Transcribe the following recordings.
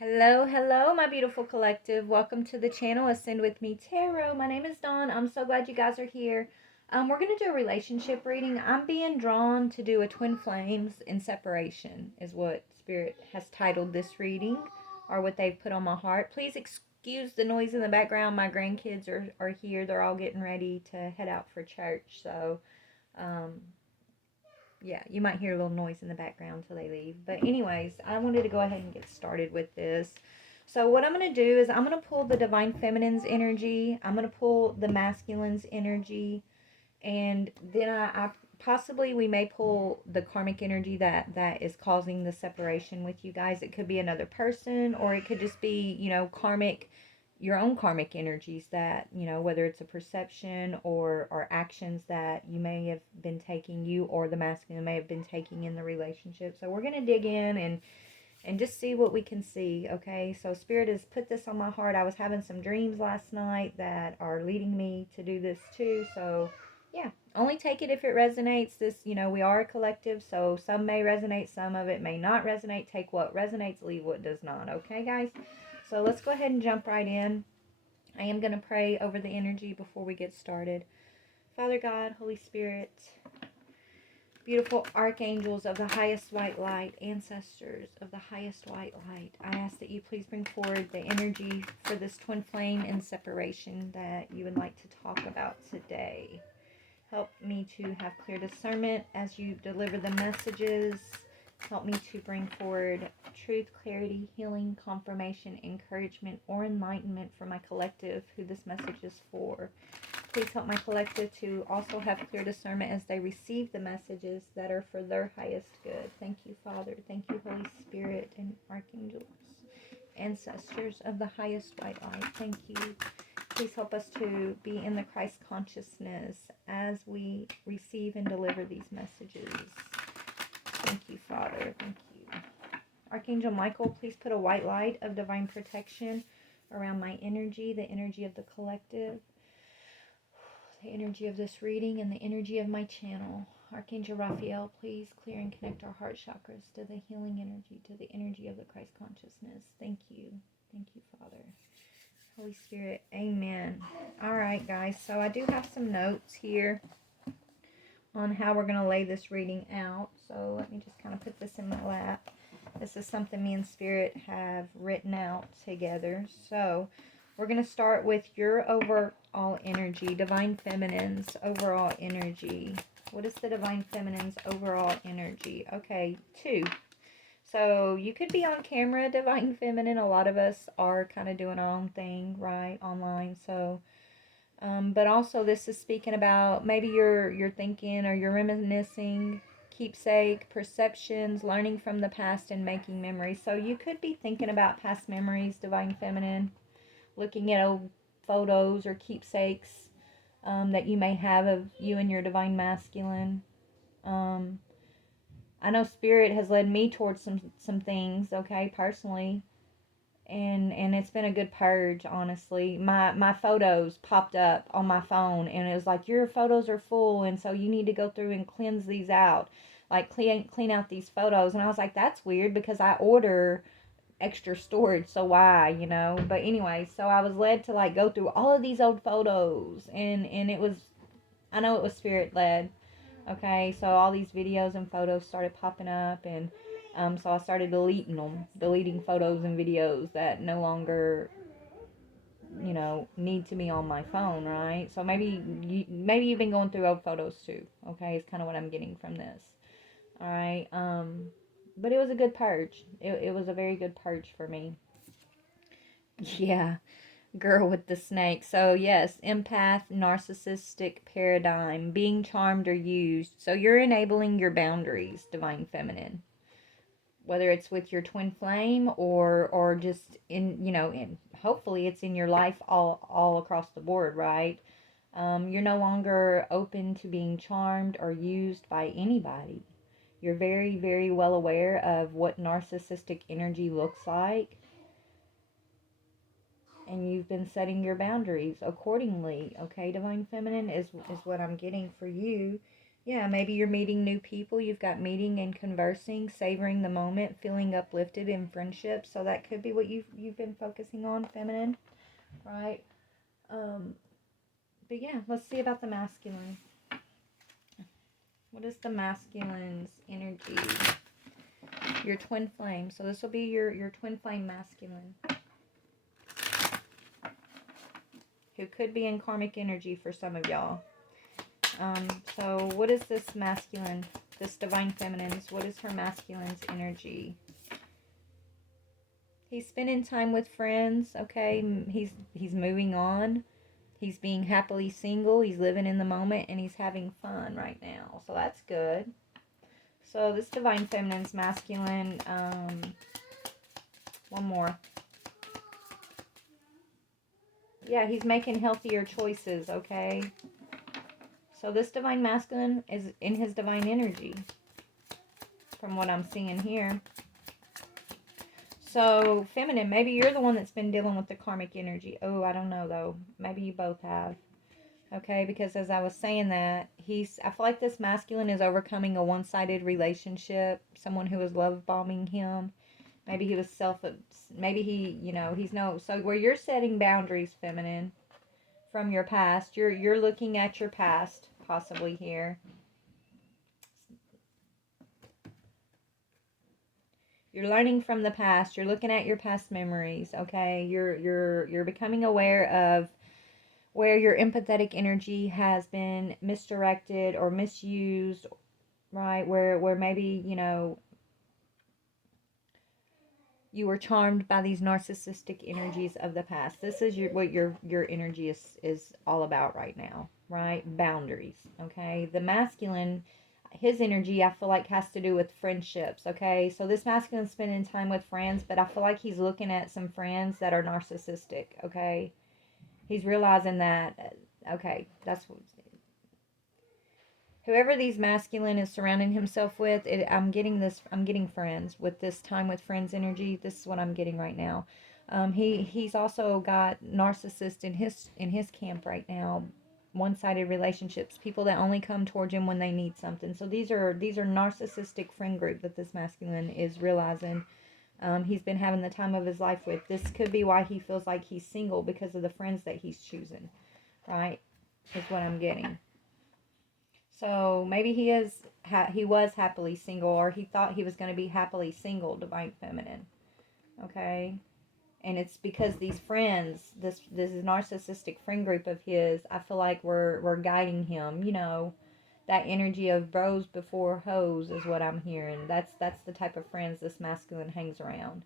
Hello, hello, my beautiful collective. Welcome to the channel Ascend with Me Tarot. My name is Dawn. I'm so glad you guys are here. We're going to do a relationship reading. I'm being drawn to do a twin flames in separation, is what Spirit has titled this reading, or what they've put on my heart. Please excuse the noise in the background. My grandkids are here. They're all getting ready to head out for church. So, um, yeah, you might hear a little noise in the background till they leave. But anyways, I wanted to go ahead and get started with this. So what I'm going to do is I'm going to pull the Divine Feminine's energy. I'm going to pull the Masculine's energy. And then I possibly we may pull the karmic energy that is causing the separation with you guys. It could be another person, or it could just be, karmic, your own karmic energies that, whether it's a perception or actions that you may have been taking, you or the masculine may have been taking in the relationship. So we're going to dig in and just see what we can see. Okay, so Spirit has put this on my heart. I was having some dreams last night that are leading me to do this too. So yeah, only take it if it resonates. This, we are a collective, so some may resonate, some of it may not resonate. Take what resonates, leave what does not. Okay, guys? So let's go ahead and jump right in. I am going to pray over the energy before we get started. Father God, Holy Spirit, beautiful archangels of the highest white light, ancestors of the highest white light, I ask that you please bring forward the energy for this twin flame in separation that you would like to talk about today. Help me to have clear discernment as you deliver the messages. Help me to bring forward truth, clarity, healing, confirmation, encouragement, or enlightenment for my collective who this message is for. Please help my collective to also have clear discernment as they receive the messages that are for their highest good. Thank you, Father. Thank you, Holy Spirit and archangels, ancestors of the highest white light. Thank you. Please help us to be in the Christ consciousness as we receive and deliver these messages. Thank you, Father. Thank you. Archangel Michael, please put a white light of divine protection around my energy, the energy of the collective, the energy of this reading, and the energy of my channel. Archangel Raphael, please clear and connect our heart chakras to the healing energy, to the energy of the Christ consciousness. Thank you. Thank you, Father. Holy Spirit, amen. All right, guys, so I do have some notes here on how we're going to lay this reading out. So let me just kind of put this in my lap. This is something me and Spirit have written out together. So we're going to start with your overall energy, Divine Feminine's overall energy. What is the Divine Feminine's overall energy? Okay, 2. So you could be on camera, Divine Feminine. A lot of us are kind of doing our own thing, right, online. So but also this is speaking about maybe you're thinking or you're reminiscing, keepsake, perceptions, learning from the past and making memories. So you could be thinking about past memories, Divine Feminine, looking at old photos or keepsakes that you may have of you and your Divine Masculine. I know Spirit has led me towards some things, okay, personally, and it's been a good purge. Honestly, my photos popped up on my phone and it was like, your photos are full and so you need to go through and cleanse these out, like clean out these photos. And I was like, that's weird because I order extra storage, so why, but anyway, so I was led to like go through all of these old photos, and it was, I know it was Spirit led. Okay, so all these videos and photos started popping up, and so I started deleting photos and videos that no longer, need to be on my phone, right? So maybe you've been going through old photos too. Okay, it's kind of what I'm getting from this. All right, but it was a good purge. It was a very good purge for me. Yeah, girl with the snake. So yes, empath, narcissistic paradigm, being charmed or used. So you're enabling your boundaries, Divine Feminine. Whether it's with your twin flame or just in hopefully it's in your life all across the board, right? You're no longer open to being charmed or used by anybody. You're very, very well aware of what narcissistic energy looks like, and you've been setting your boundaries accordingly. Okay, Divine Feminine is what I'm getting for you Yeah, maybe you're meeting new people. You've got meeting and conversing, savoring the moment, feeling uplifted in friendship. So that could be what you've been focusing on, feminine, right? Um, but yeah, let's see about the masculine. What is the masculine's energy? Your twin flame. So this will be your twin flame masculine, who could be in karmic energy for some of y'all. So what is this masculine, this divine feminine's, what is her masculine's energy? He's spending time with friends, okay? He's moving on. He's being happily single. He's living in the moment, and he's having fun right now. So that's good. So this divine feminine's masculine. One more. Yeah, he's making healthier choices, okay? So this divine masculine is in his divine energy, from what I'm seeing here. So, feminine, maybe you're the one that's been dealing with the karmic energy. Oh, I don't know, though. Maybe you both have. Okay, because as I was saying that, I feel like this masculine is overcoming a one-sided relationship. Someone who was love bombing him. Maybe he was maybe so where you're setting boundaries, feminine, from your past. You're looking at your past, possibly here. You're learning from the past. You're looking at your past memories, okay? You're becoming aware of where your empathetic energy has been misdirected or misused, right? Where maybe, you were charmed by these narcissistic energies of the past. This is what your energy is all about right now, right? Boundaries, okay? The masculine, his energy, I feel like, has to do with friendships, okay? So this masculine spending time with friends, but I feel like he's looking at some friends that are narcissistic, okay? He's realizing that, okay, that's what, whoever these masculine is surrounding himself with, I'm getting friends with this time with friends energy. This is what I'm getting right now. He's also got narcissists in his camp right now, one-sided relationships, people that only come towards him when they need something. So these are narcissistic friend group that this masculine is realizing. He's been having the time of his life with. This could be why he feels like he's single, because of the friends that he's choosing, right? Is what I'm getting. So maybe he was happily single, or he thought he was going to be happily single, divine feminine. Okay? And it's because these friends, this narcissistic friend group of his, I feel like we're guiding him, that energy of bros before hoes is what I'm hearing. That's the type of friends this masculine hangs around.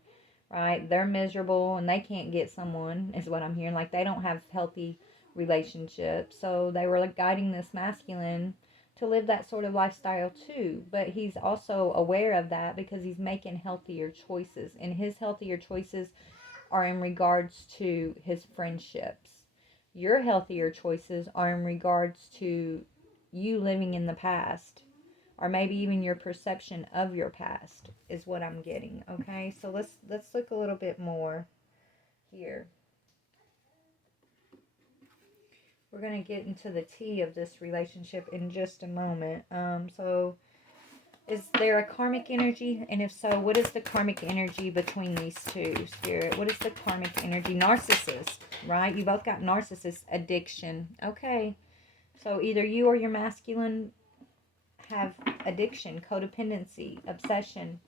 Right? They're miserable and they can't get someone, is what I'm hearing. Like, they don't have healthy relationships. So they were like guiding this masculine to live that sort of lifestyle too. But he's also aware of that because he's making healthier choices. And his healthier choices are in regards to his friendships. Your healthier choices are in regards to you living in the past, or maybe even your perception of your past, is what I'm getting. Okay, so let's look a little bit more here. We're going to get into the tea of this relationship in just a moment. So is there a karmic energy? And if so, what is the karmic energy between these two, Spirit? What is the karmic energy? Narcissist, right? You both got narcissist addiction. Okay. So either you or your masculine have addiction, codependency, obsession.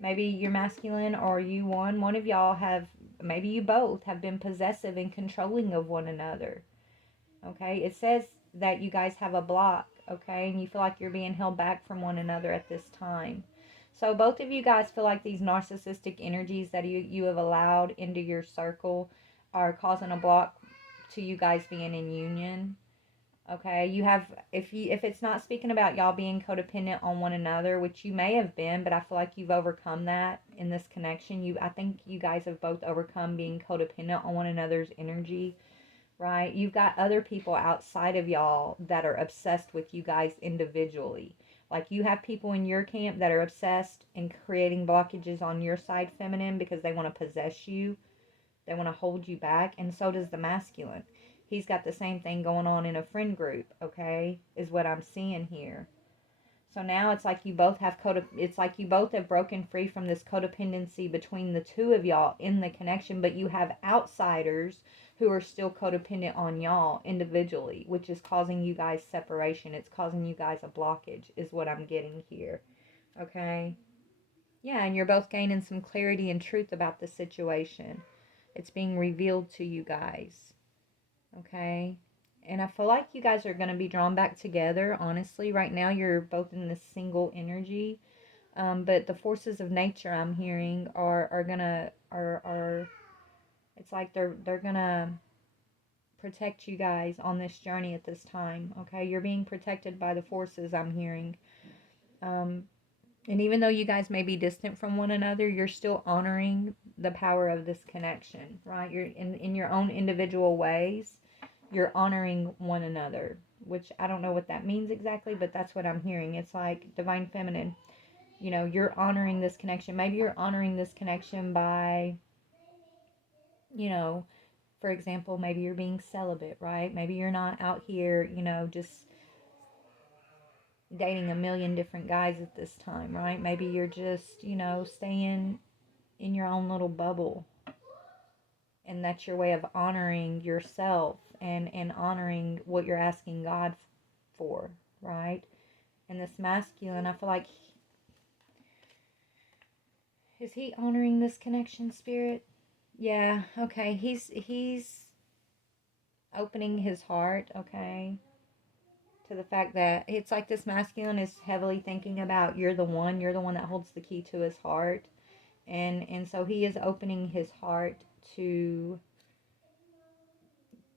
Maybe you're masculine, or one of y'all have, maybe you both have been possessive and controlling of one another. Okay, it says that you guys have a block, okay, and you feel like you're being held back from one another at this time. So both of you guys feel like these narcissistic energies that you have allowed into your circle are causing a block to you guys being in union. Okay, you have, if it's not speaking about y'all being codependent on one another, which you may have been, but I feel like you've overcome that in this connection. I think you guys have both overcome being codependent on one another's energy, right? You've got other people outside of y'all that are obsessed with you guys individually. Like, you have people in your camp that are obsessed and creating blockages on your side, feminine, because they want to possess you. They want to hold you back, and so does the masculine. He's got the same thing going on in a friend group, okay, is what I'm seeing here. So now it's like you both have it's like you both have broken free from this codependency between the two of y'all in the connection, but you have outsiders who are still codependent on y'all individually, which is causing you guys separation. It's causing you guys a blockage, is what I'm getting here. Okay? Yeah, and you're both gaining some clarity and truth about the situation. It's being revealed to you guys. Okay? And I feel like you guys are going to be drawn back together, honestly. Right now, you're both in this single energy. But the forces of nature I'm hearing are gonna, it's like they're gonna protect you guys on this journey at this time. Okay? You're being protected by the forces I'm hearing. And even though you guys may be distant from one another, you're still honoring the power of this connection, right? You're in your own individual ways. You're honoring one another, which I don't know what that means exactly, but that's what I'm hearing. It's like divine feminine. You know, you're honoring this connection. Maybe you're honoring this connection by, you know, for example, maybe you're being celibate, right? Maybe you're not out here, you know, just dating a million different guys at this time, right? Maybe you're just, you know, staying in your own little bubble. And that's your way of honoring yourself and honoring what you're asking God for, right? And this masculine, I feel like, is he honoring this connection, spirit? Yeah, okay. He's opening his heart, okay, to the fact that it's like this masculine is heavily thinking about you're the one that holds the key to his heart. And so he is opening his heart to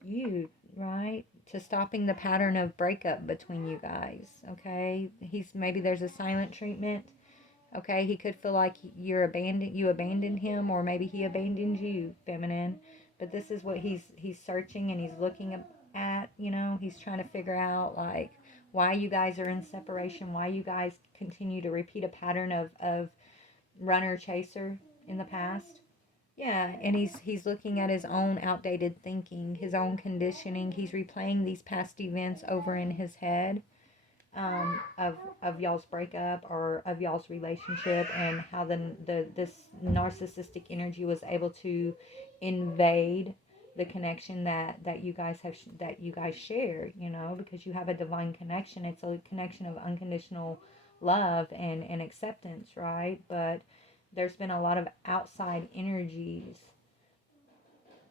you, right? To stopping the pattern of breakup between you guys, okay? Maybe there's a silent treatment, okay? He could feel like you abandoned him, or maybe he abandoned you, feminine. But this is what he's searching and he's looking at, you know? He's trying to figure out, like, why you guys are in separation, why you guys continue to repeat a pattern of runner chaser in the past. Yeah, and he's looking at his own outdated thinking, his own conditioning. He's replaying these past events over in his head, of y'all's breakup or of y'all's relationship, and how this narcissistic energy was able to invade the connection that you guys share. You know, because you have a divine connection. It's a connection of unconditional love and acceptance, right? But there's been a lot of outside energies.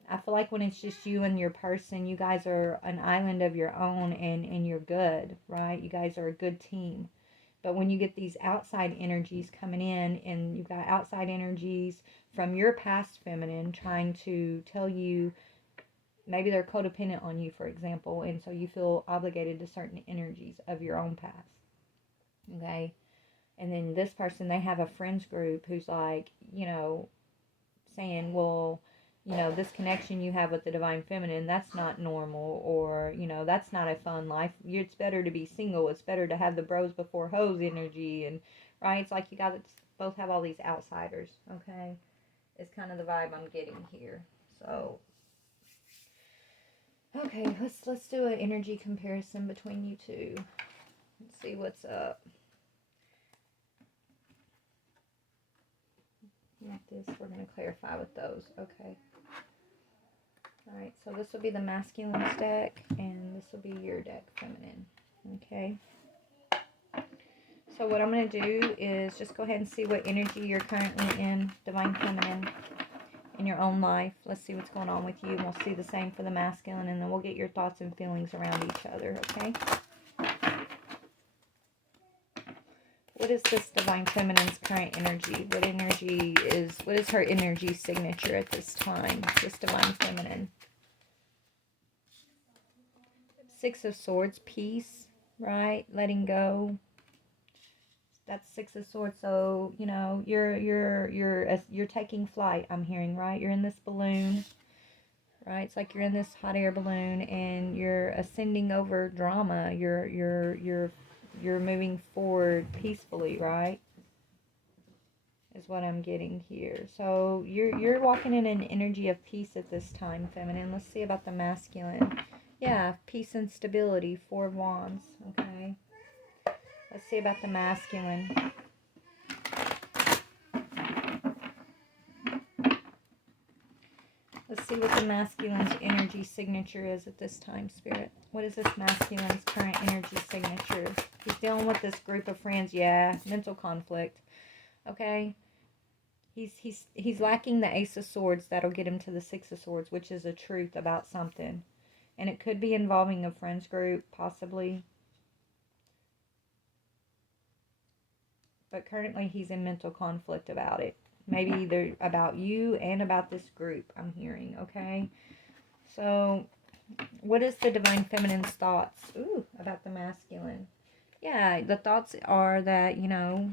I feel like when it's just you and your person, you guys are an island of your own, and you're good, right? You guys are a good team. But when you get these outside energies coming in, and you've got outside energies from your past feminine trying to tell you, maybe they're codependent on you, for example, and so you feel obligated to certain energies of your own past. Okay? And then this person, they have a friends group who's like, you know, saying, well, you know, this connection you have with the divine feminine, that's not normal, or, you know, that's not a fun life. It's better to be single. It's better to have the bros before hoes energy. And, right, it's like you guys both have all these outsiders, okay? It's kind of the vibe I'm getting here. So, okay, let's do an energy comparison between you two. Let's see what's up. Like this, we're going to clarify with those. Okay. Alright, so this will be the masculine deck, and this will be your deck, feminine. Okay. So what I'm going to do is just go ahead and see what energy you're currently in, divine feminine, in your own life. Let's see what's going on with you, and we'll see the same for the masculine, and then we'll get your thoughts and feelings around each other, okay? What is this divine feminine's current energy? What is her energy signature at this time? This divine feminine. Six of Swords, peace, right? Letting go. That's Six of Swords. So, you know, you're taking flight, I'm hearing, right? You're in this balloon, right? It's like you're in this hot air balloon, and you're ascending over drama. You're moving forward peacefully, right? Is what I'm getting here. So you're walking in an energy of peace at this time, feminine. Let's see about the masculine. Yeah, peace and stability, Four of Wands, okay? Let's see about the masculine. Let's see what the masculine's energy signature is at this time, Spirit. What is this masculine's current energy signature? He's dealing with this group of friends. Yeah, mental conflict. Okay. He's lacking the Ace of Swords. That'll get him to the Six of Swords, which is a truth about something. And it could be involving a friends group, possibly. But currently he's in mental conflict about it. Maybe either about you and about this group, I'm hearing, okay? So, what is the Divine Feminine's thoughts? About the masculine. Yeah, the thoughts are that, you know,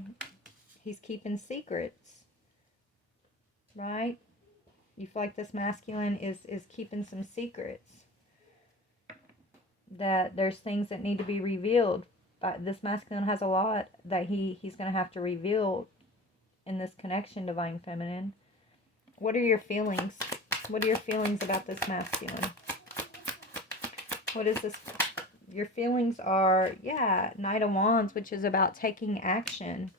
he's keeping secrets. Right? You feel like this masculine is keeping some secrets. That there's things that need to be revealed. But this masculine has a lot that he's going to have to reveal in this connection, Divine Feminine. What are your feelings? What are your feelings about this masculine? What is this? Your feelings are, Knight of Wands, which is about taking action.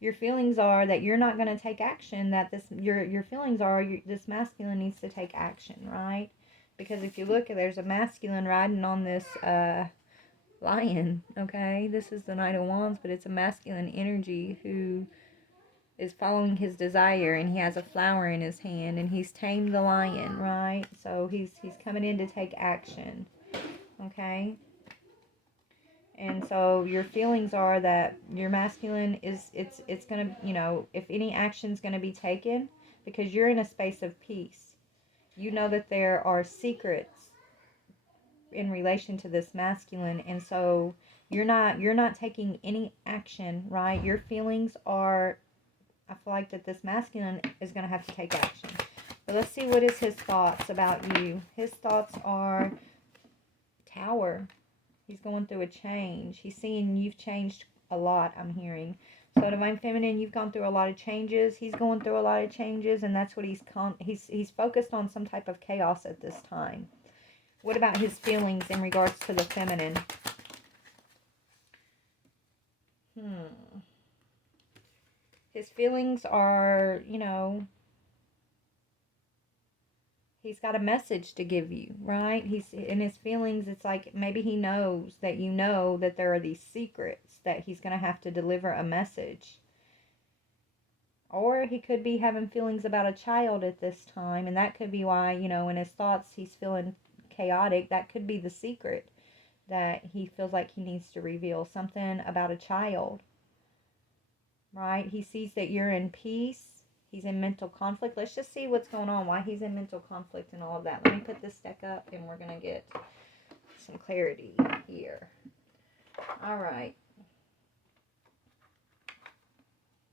Your feelings are that you're not going to take action, that your feelings are this masculine needs to take action, right? Because if you look, there's a masculine riding on this lion, okay? This is the Knight of Wands, but it's a masculine energy who is following his desire, and he has a flower in his hand, and he's tamed the lion, right? So he's coming in to take action, okay? And so your feelings are that your masculine is, it's going to, you know, if any action's going to be taken, because you're in a space of peace, you know that there are secrets in relation to this masculine, and so you're not taking any action, right? Your feelings are, I feel like that this masculine is going to have to take action. But let's see, what is his thoughts about you? His thoughts are Tower. He's going through a change. He's seeing you've changed a lot, I'm hearing. So Divine Feminine, you've gone through a lot of changes. He's going through a lot of changes, and that's what he's focused on, some type of chaos at this time. What about his feelings in regards to the feminine? His feelings are, you know, he's got a message to give you, right? He's in his feelings. It's like maybe he knows that you know that there are these secrets that he's going to have to deliver a message. Or he could be having feelings about a child at this time, and that could be why, you know, in his thoughts he's feeling chaotic. That could be the secret that he feels like he needs to reveal, something about a child, right? He sees that you're in peace. He's in mental conflict. Let's just see what's going on, why he's in mental conflict and all of that. Let me put this deck up and we're going to get some clarity here. All right.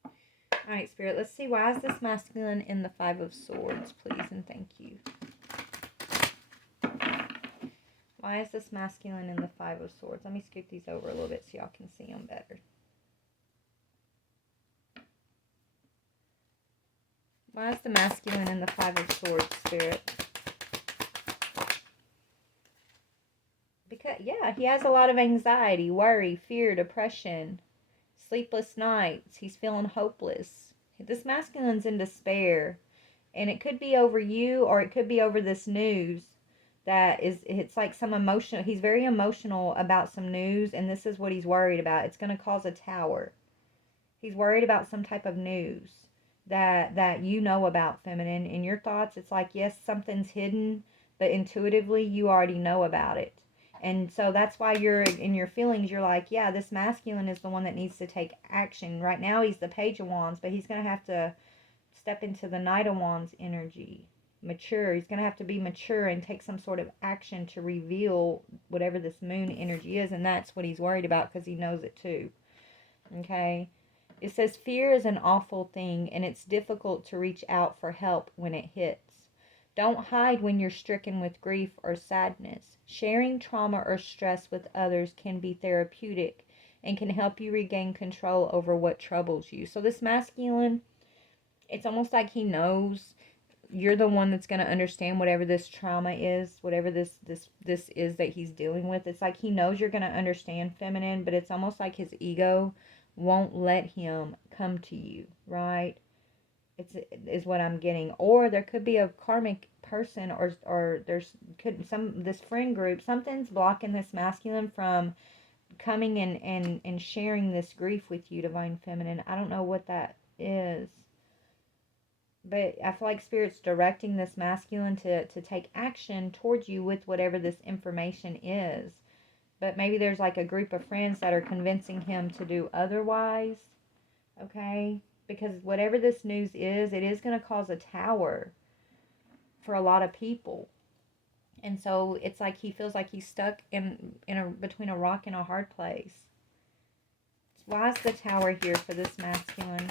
All right, Spirit, let's see, why is this masculine in the Five of Swords, please, and thank you. Why is this masculine in the Five of Swords? Let me scoot these over a little bit so y'all can see them better. Why is the masculine in the Five of Swords, Spirit? Because, yeah, he has a lot of anxiety, worry, fear, depression, sleepless nights. He's feeling hopeless. This masculine's in despair. And it could be over you, or it could be over this news that is, it's like some emotional, he's very emotional about some news, and this is what he's worried about. It's going to cause a tower. He's worried about some type of news that you know about, feminine. In your thoughts, it's like, yes, something's hidden, but intuitively you already know about it. And so that's why you're in your feelings, you're like, yeah, this masculine is the one that needs to take action. Right now he's the Page of Wands, but he's going to have to step into the Knight of Wands energy. Mature. He's going to have to be mature and take some sort of action to reveal whatever this moon energy is, and that's what he's worried about because he knows it too. Okay? It says, fear is an awful thing, and it's difficult to reach out for help when it hits. Don't hide when you're stricken with grief or sadness. Sharing trauma or stress with others can be therapeutic and can help you regain control over what troubles you. So this masculine, it's almost like he knows you're the one that's going to understand whatever this trauma is, whatever this is that he's dealing with. It's like he knows you're going to understand, feminine, but it's almost like his ego won't let him come to you, right? It's is what I'm getting. Or there could be a karmic person, or there's could some this friend group, something's blocking this masculine from coming and sharing this grief with you, divine feminine. I don't know what that is. But I feel like Spirit's directing this masculine to take action towards you with whatever this information is. But maybe there's like a group of friends that are convincing him to do otherwise. Okay? Because whatever this news is, it is going to cause a tower for a lot of people. And so it's like he feels like he's stuck between a rock and a hard place. Why is the tower here for this masculine?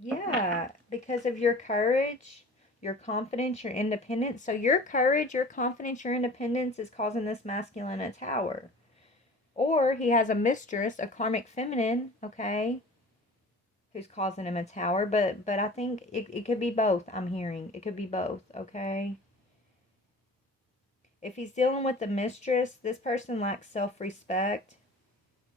Yeah, because of your courage, your confidence, your independence. So your courage, your confidence, your independence is causing this masculine a tower. Or he has a mistress, a karmic feminine, okay, who's causing him a tower. But I think it could be both, I'm hearing. It could be both, okay? If he's dealing with a mistress, this person lacks self-respect,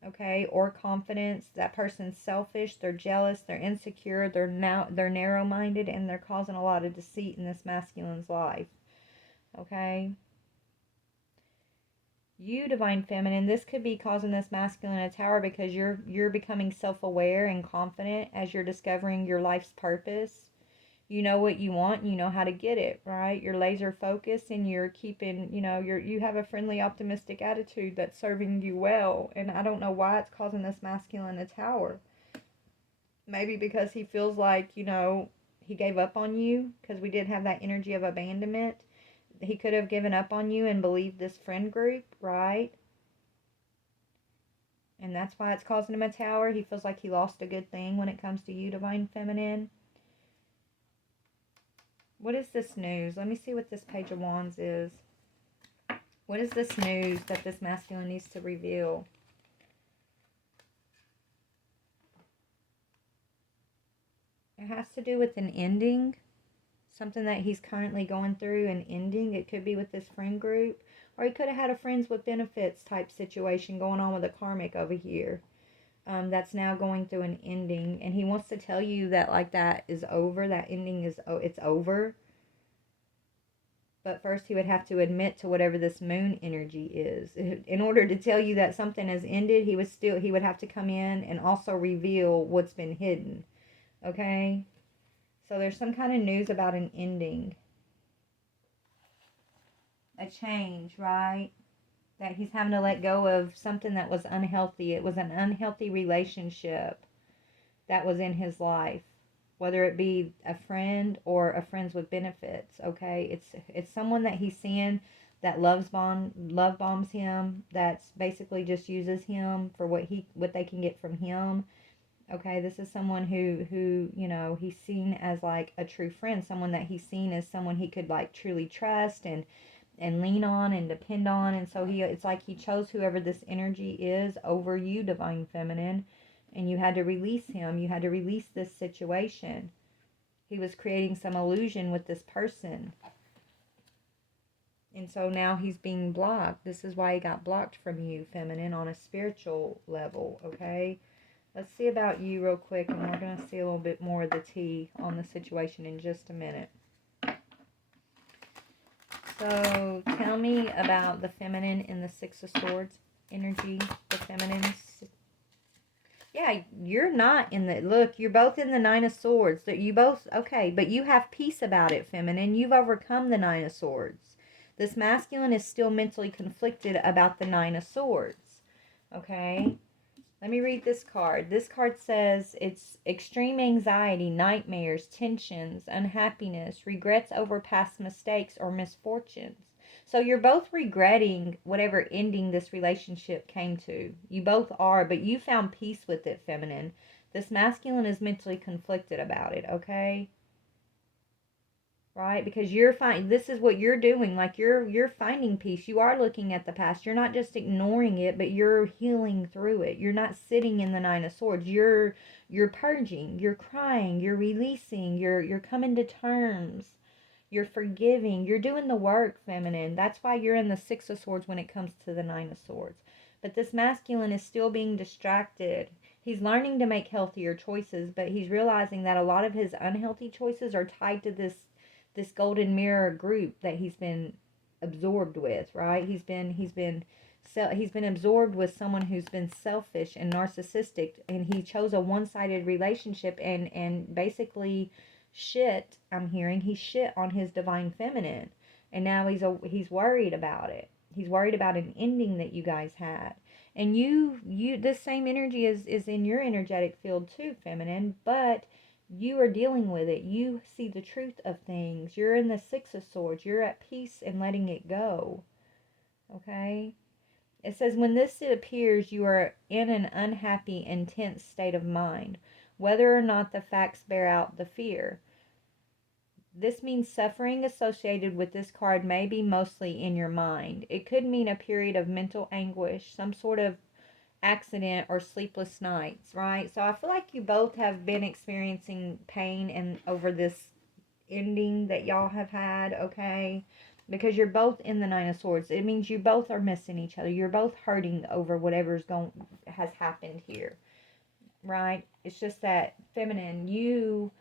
okay, or confidence. That person's selfish, they're jealous, they're insecure, they're narrow-minded, and they're causing a lot of deceit in this masculine's life, okay? You, divine feminine, this could be causing this masculine a tower because you're becoming self-aware and confident as you're discovering your life's purpose. You know what you want and you know how to get it, right? You're laser focused and you're keeping, you have a friendly, optimistic attitude that's serving you well. And I don't know why it's causing this masculine a tower. Maybe because he feels like, he gave up on you, because we did have that energy of abandonment. He could have given up on you and believed this friend group, right? And that's why it's causing him a tower. He feels like he lost a good thing when it comes to you, divine feminine. What is this news? Let me see what this Page of Wands is. What is this news that this masculine needs to reveal? It has to do with an ending. Something that he's currently going through, an ending. It could be with this friend group. Or he could have had a friends with benefits type situation going on with a karmic over here. That's now going through an ending, and he wants to tell you that like that is over, that ending is it's over. But first he would have to admit to whatever this moon energy is. In order to tell you that something has ended, he would have to come in and also reveal what's been hidden. Okay? So there's some kind of news about an ending. A change, right? That he's having to let go of something that was unhealthy. It was an unhealthy relationship that was in his life, whether it be a friend or a friends with benefits. Okay, it's someone that he's seeing that love bombs him. That's basically just uses him for what they can get from him. Okay, this is someone who he's seen as like a true friend, someone that he's seen as someone he could like truly trust and lean on and depend on. And so it's like he chose whoever this energy is over you, divine feminine, and you had to release him. You had to release this situation. He was creating some illusion with this person, and so now he's being blocked. This is why he got blocked from you, feminine, on a spiritual level. Okay, let's see about you real quick, and we're going to see a little bit more of the tea on the situation in just a minute. So tell me about the feminine in the Six of Swords energy. The feminine. Yeah, you're not in the... Look, you're both in the Nine of Swords. You both... Okay, but you have peace about it, feminine. You've overcome the Nine of Swords. This masculine is still mentally conflicted about the Nine of Swords. Okay? Let me read this card. This card says it's extreme anxiety, nightmares, tensions, unhappiness, regrets over past mistakes or misfortunes. So you're both regretting whatever ending this relationship came to. You both are, but you found peace with it, feminine. This masculine is mentally conflicted about it, okay? Right? Because this is what you're doing. Like you're finding peace. You are looking at the past. You're not just ignoring it, but you're healing through it. You're not sitting in the Nine of Swords. You're you're purging, you're crying, you're releasing, you're coming to terms, you're forgiving, you're doing the work, feminine. That's why you're in the Six of Swords when it comes to the Nine of Swords. But this masculine is still being distracted. He's learning to make healthier choices, but he's realizing that a lot of his unhealthy choices are tied to this golden mirror group that he's been absorbed with, right? He's been absorbed with someone who's been selfish and narcissistic, and he chose a one-sided relationship and basically shit. I'm hearing he shit on his divine feminine, and now he's worried about it. He's worried about an ending that you guys had. And you this same energy is in your energetic field too, feminine, but you are dealing with it. You see the truth of things. You're in the Six of Swords. You're at peace and letting it go. Okay? It says, when this appears, you are in an unhappy, intense state of mind, whether or not the facts bear out the fear. This means suffering associated with this card may be mostly in your mind. It could mean a period of mental anguish, some sort of accident, or sleepless nights, right? So I feel like you both have been experiencing pain and over this ending that y'all have had, okay? Because you're both in the Nine of Swords. It means you both are missing each other. You're both hurting over whatever's has happened here, right? It's just that, feminine, you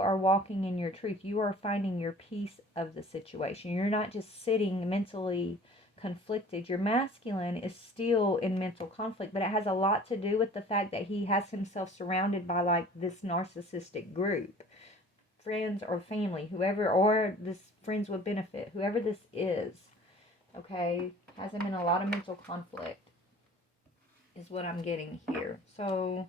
are walking in your truth. You are finding your piece of the situation. You're not just sitting mentally conflicted. Your masculine is still in mental conflict, but it has a lot to do with the fact that he has himself surrounded by like this narcissistic group, friends or family, whoever, or this friends with benefit, whoever this is, okay, has him in a lot of mental conflict is what I'm getting here. So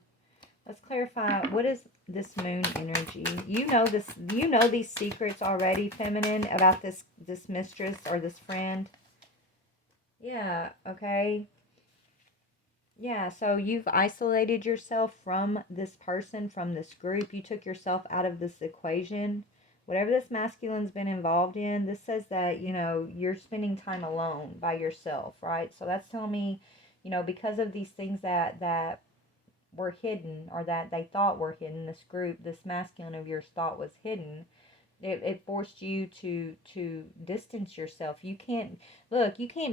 let's clarify, what is this moon energy? You know these secrets already, feminine, about this mistress or this friend. Yeah, okay. Yeah, so you've isolated yourself from this person, from this group. You took yourself out of this equation. Whatever this masculine's been involved in, this says that, you're spending time alone by yourself, right? So that's telling me, because of these things that were hidden, or that they thought were hidden, this masculine of yours thought was hidden, it forced you to distance yourself. You can't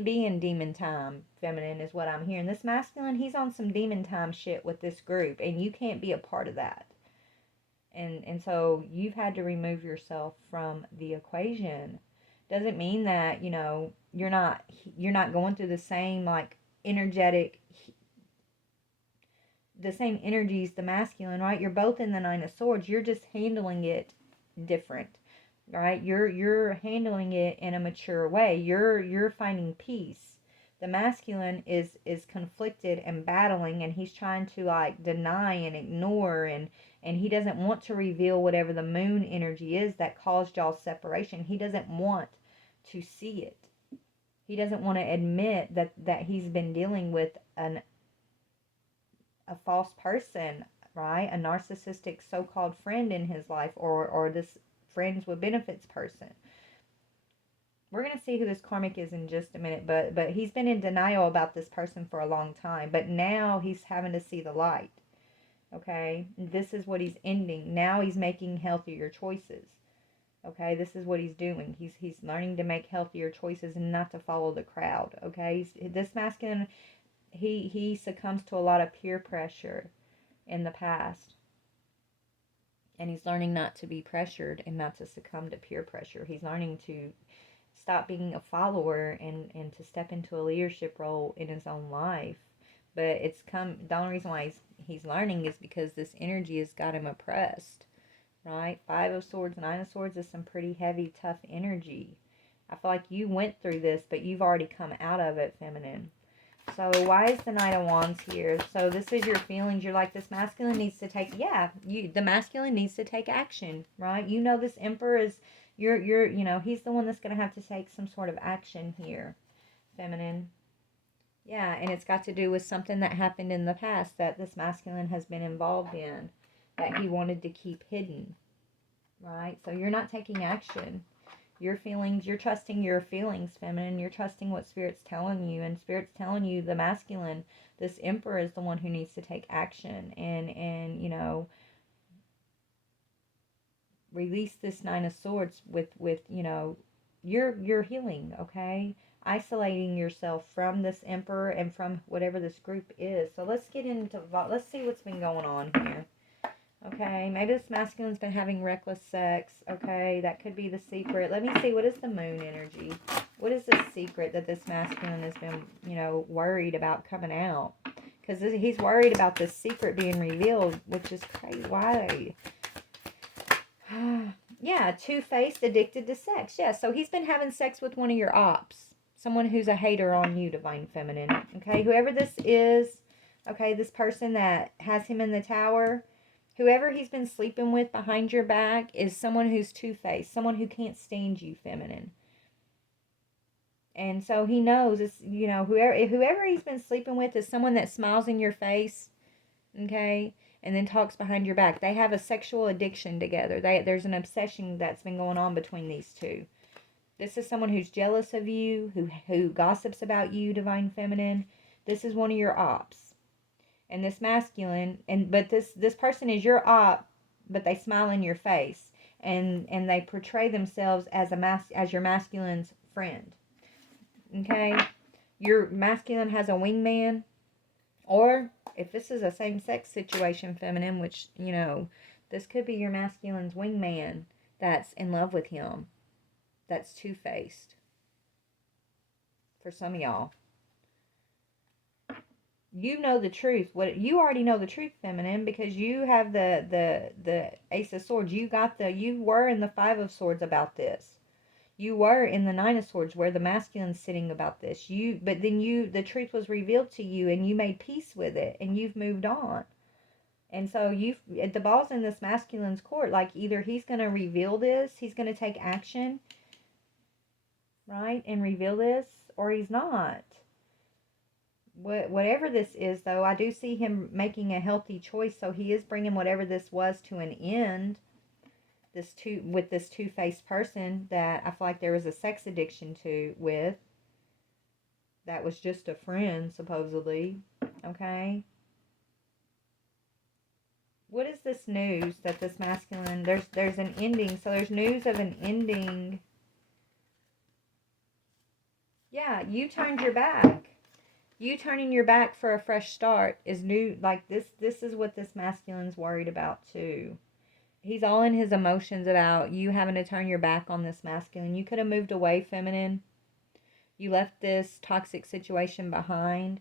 be in demon time, feminine, is what I'm hearing. This masculine, he's on some demon time shit with this group, and you can't be a part of that. And so you've had to remove yourself from the equation. Doesn't mean that, you're not going through the same like energetic, the same energies, the masculine, right? You're both in the Nine of Swords. You're just handling it different, right? You're handling it in a mature way. You're finding peace. The masculine is conflicted and battling, and he's trying to like deny and ignore, and he doesn't want to reveal whatever the moon energy is that caused y'all's separation. He doesn't want to see it. He doesn't want to admit that he's been dealing with a false person, right? A narcissistic so-called friend in his life, or this friends with benefits person. We're going to see who this karmic is in just a minute, but he's been in denial about this person for a long time, but now he's having to see the light, okay? This is what he's ending. Now he's making healthier choices, okay? This is what he's doing. He's learning to make healthier choices and not to follow the crowd, okay? This masculine, he succumbs to a lot of peer pressure in the past. And he's learning not to be pressured and not to succumb to peer pressure. He's learning to stop being a follower and to step into a leadership role in his own life. But the only reason why he's learning is because this energy has got him oppressed, right? Five of Swords, Nine of Swords is some pretty heavy, tough energy. I feel like you went through this, but you've already come out of it, feminine. So why is the Knight of Wands here? So this is your feelings. You're like, this masculine needs to take, the masculine needs to take action, right? This Emperor is, he's the one that's going to have to take some sort of action here, feminine. Yeah, and it's got to do with something that happened in the past that this masculine has been involved in, that he wanted to keep hidden, right? So you're not taking action. your feelings. You're trusting your feelings, feminine. You're trusting what Spirit's telling you. And Spirit's telling you, the masculine, this Emperor is the one who needs to take action. And you know, release this Nine of Swords with you know, your healing, okay? Isolating yourself from this Emperor and from whatever this group is. So let's get into, let's see what's been going on here. Okay, maybe this masculine's been having reckless sex. Okay, that could be the secret. Let me see, what is the moon energy? What is the secret that this masculine has been, you know, worried about coming out? Because he's worried about this secret being revealed, which is crazy. Why? Yeah, two-faced, addicted to sex. Yeah, so he's been having sex with one of your ops. Someone who's a hater on you, Divine Feminine. Okay, whoever this is, okay, this person that has him in the tower, whoever he's been sleeping with behind your back is someone who's two-faced, someone who can't stand you, feminine. And so he knows, it's, you know, whoever he's been sleeping with is someone that smiles in your face, okay, and then talks behind your back. They have a sexual addiction together. There's an obsession that's been going on between these two. This is someone who's jealous of you, who gossips about you, Divine Feminine. This is one of your ops. And this masculine, but this person is your op, but they smile in your face, and they portray themselves as as your masculine's friend. Okay? Your masculine has a wingman, or if this is a same-sex situation, feminine, which, you know, this could be your masculine's wingman that's in love with him, that's two-faced for some of y'all. You know the truth. What you already know the truth, feminine, because you have the Ace of Swords. You were in the Five of Swords about this. You were in the Nine of Swords where the masculine's sitting about this. But then the truth was revealed to you and you made peace with it and you've moved on. And so the ball's in this masculine's court. Like, either he's going to reveal this, he's going to take action, right, and reveal this, or he's not. Whatever this is, though, I do see him making a healthy choice. So he is bringing whatever this was to an end. With this two-faced person that I feel like there was a sex addiction with. That was just a friend, supposedly. Okay. What is this news that this masculine? There's an ending. So there's news of an ending. Yeah, you turned your back. You turning your back for a fresh start is new. Like, this is what this masculine's worried about too. He's all in his emotions about you having to turn your back on this masculine. You could have moved away, feminine. You left this toxic situation behind.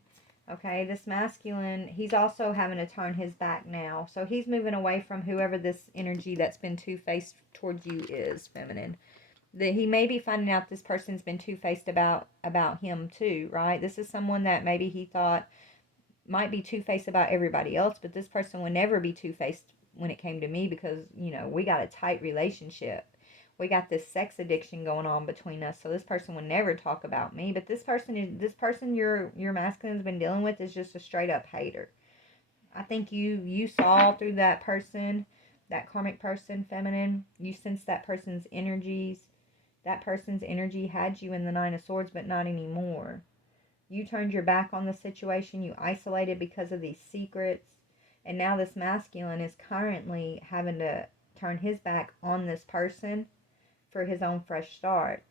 Okay, this masculine, he's also having to turn his back now. So he's moving away from whoever this energy that's been two-faced towards you is, feminine. That he may be finding out this person's been two-faced about him too, right? This is someone that maybe he thought might be two-faced about everybody else, but this person would never be two-faced when it came to me, because, you know, we got a tight relationship. We got this sex addiction going on between us, so this person would never talk about me. But this person your masculine's been dealing with is just a straight-up hater. I think you saw through that person, that karmic person, feminine. You sensed that person's energies. That person's energy had you in the Nine of Swords, but not anymore. You turned your back on the situation. You isolated because of these secrets. And now this masculine is currently having to turn his back on this person for his own fresh start.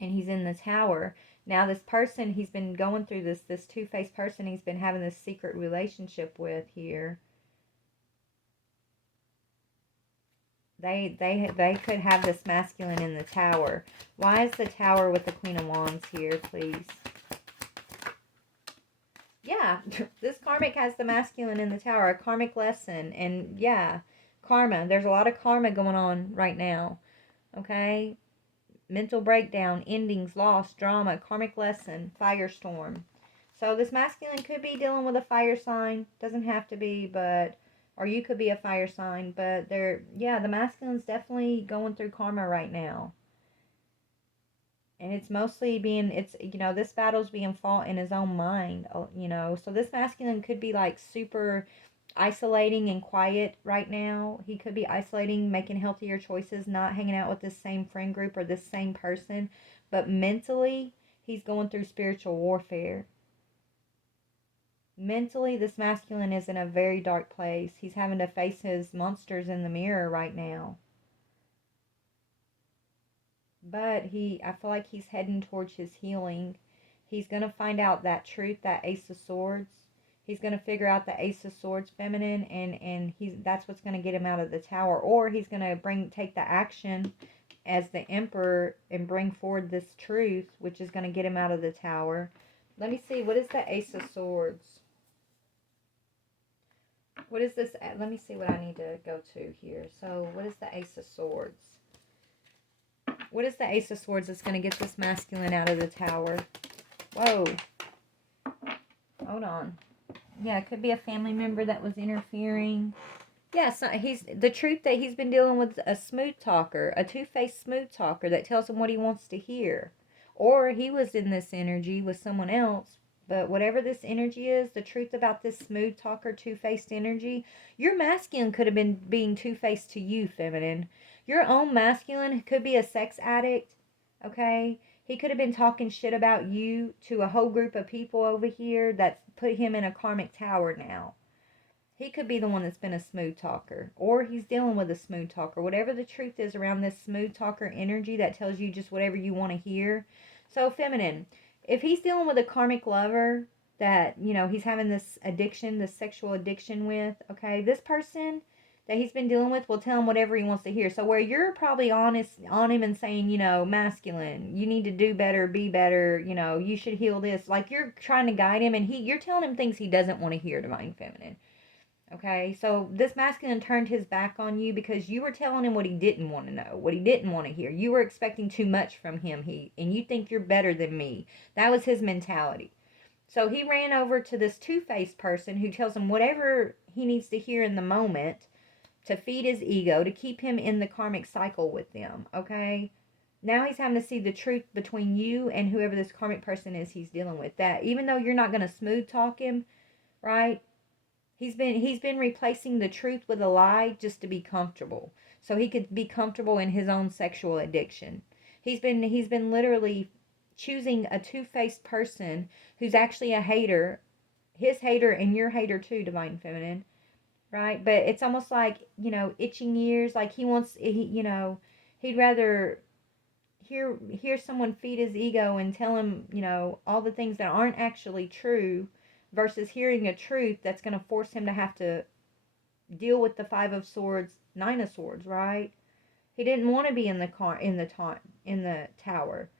And he's in the tower. Now this person, he's been going through this two-faced person he's been having this secret relationship with here. They could have this masculine in the tower. Why is the tower with the Queen of Wands here, please? Yeah, this karmic has the masculine in the tower, a karmic lesson. And yeah, karma. There's a lot of karma going on right now. Okay? Mental breakdown, endings, loss, drama, karmic lesson, firestorm. So this masculine could be dealing with a fire sign. Doesn't have to be, but... Or you could be a fire sign. But the masculine's definitely going through karma right now. And it's mostly this battle's being fought in his own mind, so this masculine could be like super isolating and quiet right now. He could be isolating, making healthier choices, not hanging out with this same friend group or this same person. But mentally, he's going through spiritual warfare. Mentally, this masculine is in a very dark place. He's having to face his monsters in the mirror right now. But I feel like he's heading towards his healing. He's going to find out that truth, that Ace of Swords. He's going to figure out the Ace of Swords feminine, and that's what's going to get him out of the tower. Or he's going to take the action as the Emperor and bring forward this truth, which is going to get him out of the tower. Let me see. What is the Ace of Swords? What is this? Let me see what I need to go to here. So, what is the Ace of Swords? What is the Ace of Swords that's going to get this masculine out of the tower? Whoa. Hold on. Yeah, it could be a family member that was interfering. Yeah, so he's the truth that he's been dealing with a smooth talker, a two-faced smooth talker that tells him what he wants to hear. Or he was in this energy with someone else. But whatever this energy is, the truth about this smooth talker, two-faced energy, your masculine could have been being two-faced to you, feminine. Your own masculine could be a sex addict, okay? He could have been talking shit about you to a whole group of people over here that's put him in a karmic tower now. He could be the one that's been a smooth talker, or he's dealing with a smooth talker. Whatever the truth is around this smooth talker energy that tells you just whatever you want to hear. So, feminine, if he's dealing with a karmic lover that, he's having this addiction, this sexual addiction with, okay, this person that he's been dealing with will tell him whatever he wants to hear. So where you're probably honest on him and saying, masculine, you need to do better, be better, you should heal this. Like you're trying to guide him and you're telling him things he doesn't want to hear, divine feminine. Okay, so this masculine turned his back on you because you were telling him what he didn't want to know, what he didn't want to hear. You were expecting too much from him, and you think you're better than me. That was his mentality. So he ran over to this two-faced person who tells him whatever he needs to hear in the moment to feed his ego, to keep him in the karmic cycle with them, okay? Now he's having to see the truth between you and whoever this karmic person is he's dealing with. That even though you're not going to smooth talk him, right? He's been replacing the truth with a lie just to be comfortable. So he could be comfortable in his own sexual addiction. He's been literally choosing a two-faced person who's actually a hater, his hater and your hater too, divine feminine, right? But it's almost like, itching ears, like he'd rather hear someone feed his ego and tell him, all the things that aren't actually true versus hearing a truth that's going to force him to have to deal with the Five of Swords, Nine of Swords, right? He didn't want to be in the tower.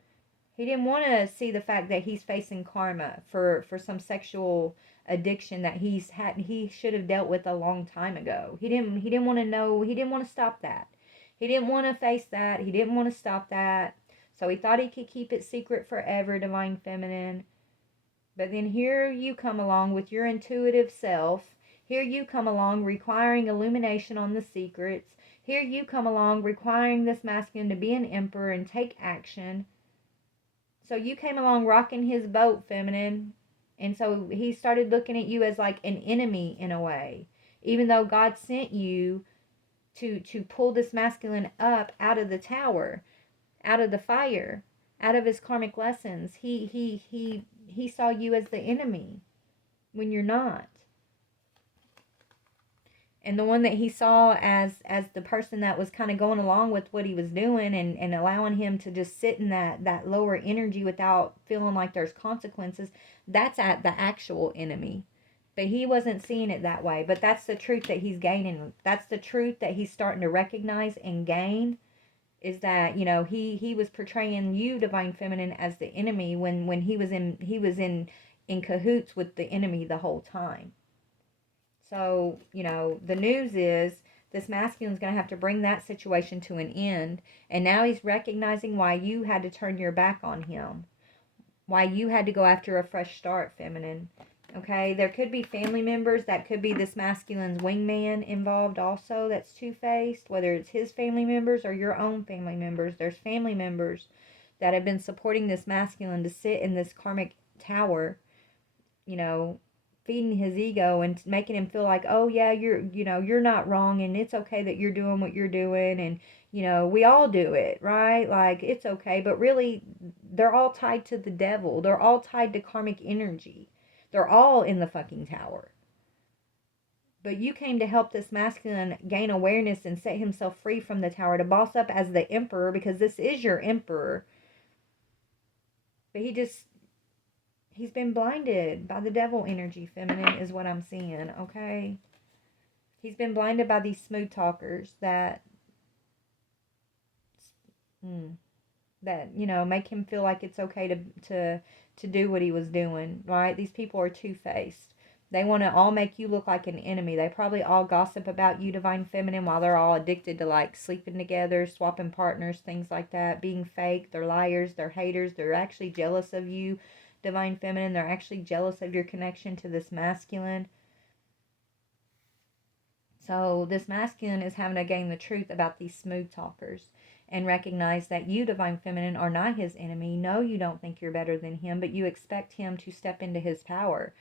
He didn't want to see the fact that he's facing karma for some sexual addiction that he should have dealt with a long time ago. He didn't want to know, he didn't want to stop that. He didn't want to face that. He didn't want to stop that. So he thought he could keep it secret forever, divine feminine. But then here you come along with your intuitive self. Here you come along requiring illumination on the secrets. Here you come along requiring this masculine to be an emperor and take action. So you came along rocking his boat, feminine. And so he started looking at you as like an enemy in a way. Even though God sent you to pull this masculine up out of the tower, out of the fire, out of his karmic lessons. He saw you as the enemy when you're not. And the one that he saw as the person that was kind of going along with what he was doing and allowing him to just sit in that lower energy without feeling like there's consequences, that's at the actual enemy. But he wasn't seeing it that way. But that's the truth that he's gaining. That's the truth that he's starting to recognize and gain. Is that, he was portraying you, divine feminine, as the enemy when he was in cahoots with the enemy the whole time. So, the news is this masculine's going to have to bring that situation to an end. And now he's recognizing why you had to turn your back on him. Why you had to go after a fresh start, feminine. Okay, there could be family members, that could be this masculine's wingman involved also, that's two-faced, whether it's his family members or your own family members. There's family members that have been supporting this masculine to sit in this karmic tower, feeding his ego and making him feel like, oh yeah, you're not wrong, and it's okay that you're doing what you're doing, and we all do it, right? Like, it's okay. But really, they're all tied to the devil. They're all tied to karmic energy. They're all in the fucking tower. But you came to help this masculine gain awareness and set himself free from the tower, to boss up as the emperor, because this is your emperor. But he's been blinded by the devil energy, feminine, is what I'm seeing, okay? He's been blinded by these smooth talkers that make him feel like it's okay to do what he was doing, right? These people are two-faced. They want to all make you look like an enemy. They probably all gossip about you, divine feminine, while they're all addicted to like sleeping together, swapping partners, things like that, being fake. They're liars, they're haters, they're actually jealous of you, divine feminine. They're actually jealous of your connection to this masculine. So this masculine is having to gain the truth about these smooth talkers and recognize that you, divine feminine, are not his enemy. No, you don't think you're better than him, but you expect him to step into his power.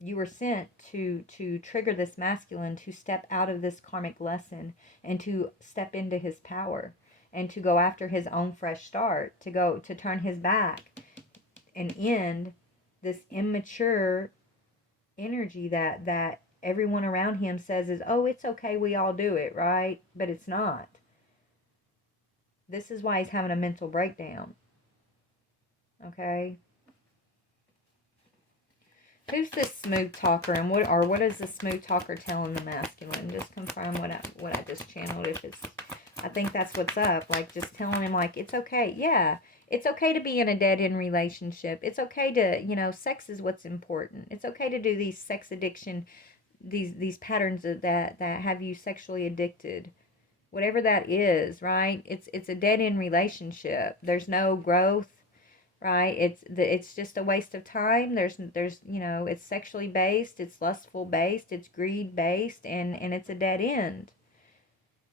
You were sent to trigger this masculine to step out of this karmic lesson and to step into his power and to go after his own fresh start, to turn his back and end this immature energy that everyone around him says is, oh, it's okay, we all do it, right? But it's not. This is why he's having a mental breakdown. Okay? Who's this smooth talker, and what is the smooth talker telling the masculine? Just confirm what I just channeled. If it's, I think that's what's up. Like, just telling him, like, it's okay. Yeah, it's okay to be in a dead-end relationship. It's okay to, sex is what's important. It's okay to do these sex addiction, these patterns that have you sexually addicted, whatever that is, right? It's a dead-end relationship. There's no growth, right? It's just a waste of time. There's it's sexually based, it's lustful based, it's greed based, and it's a dead end.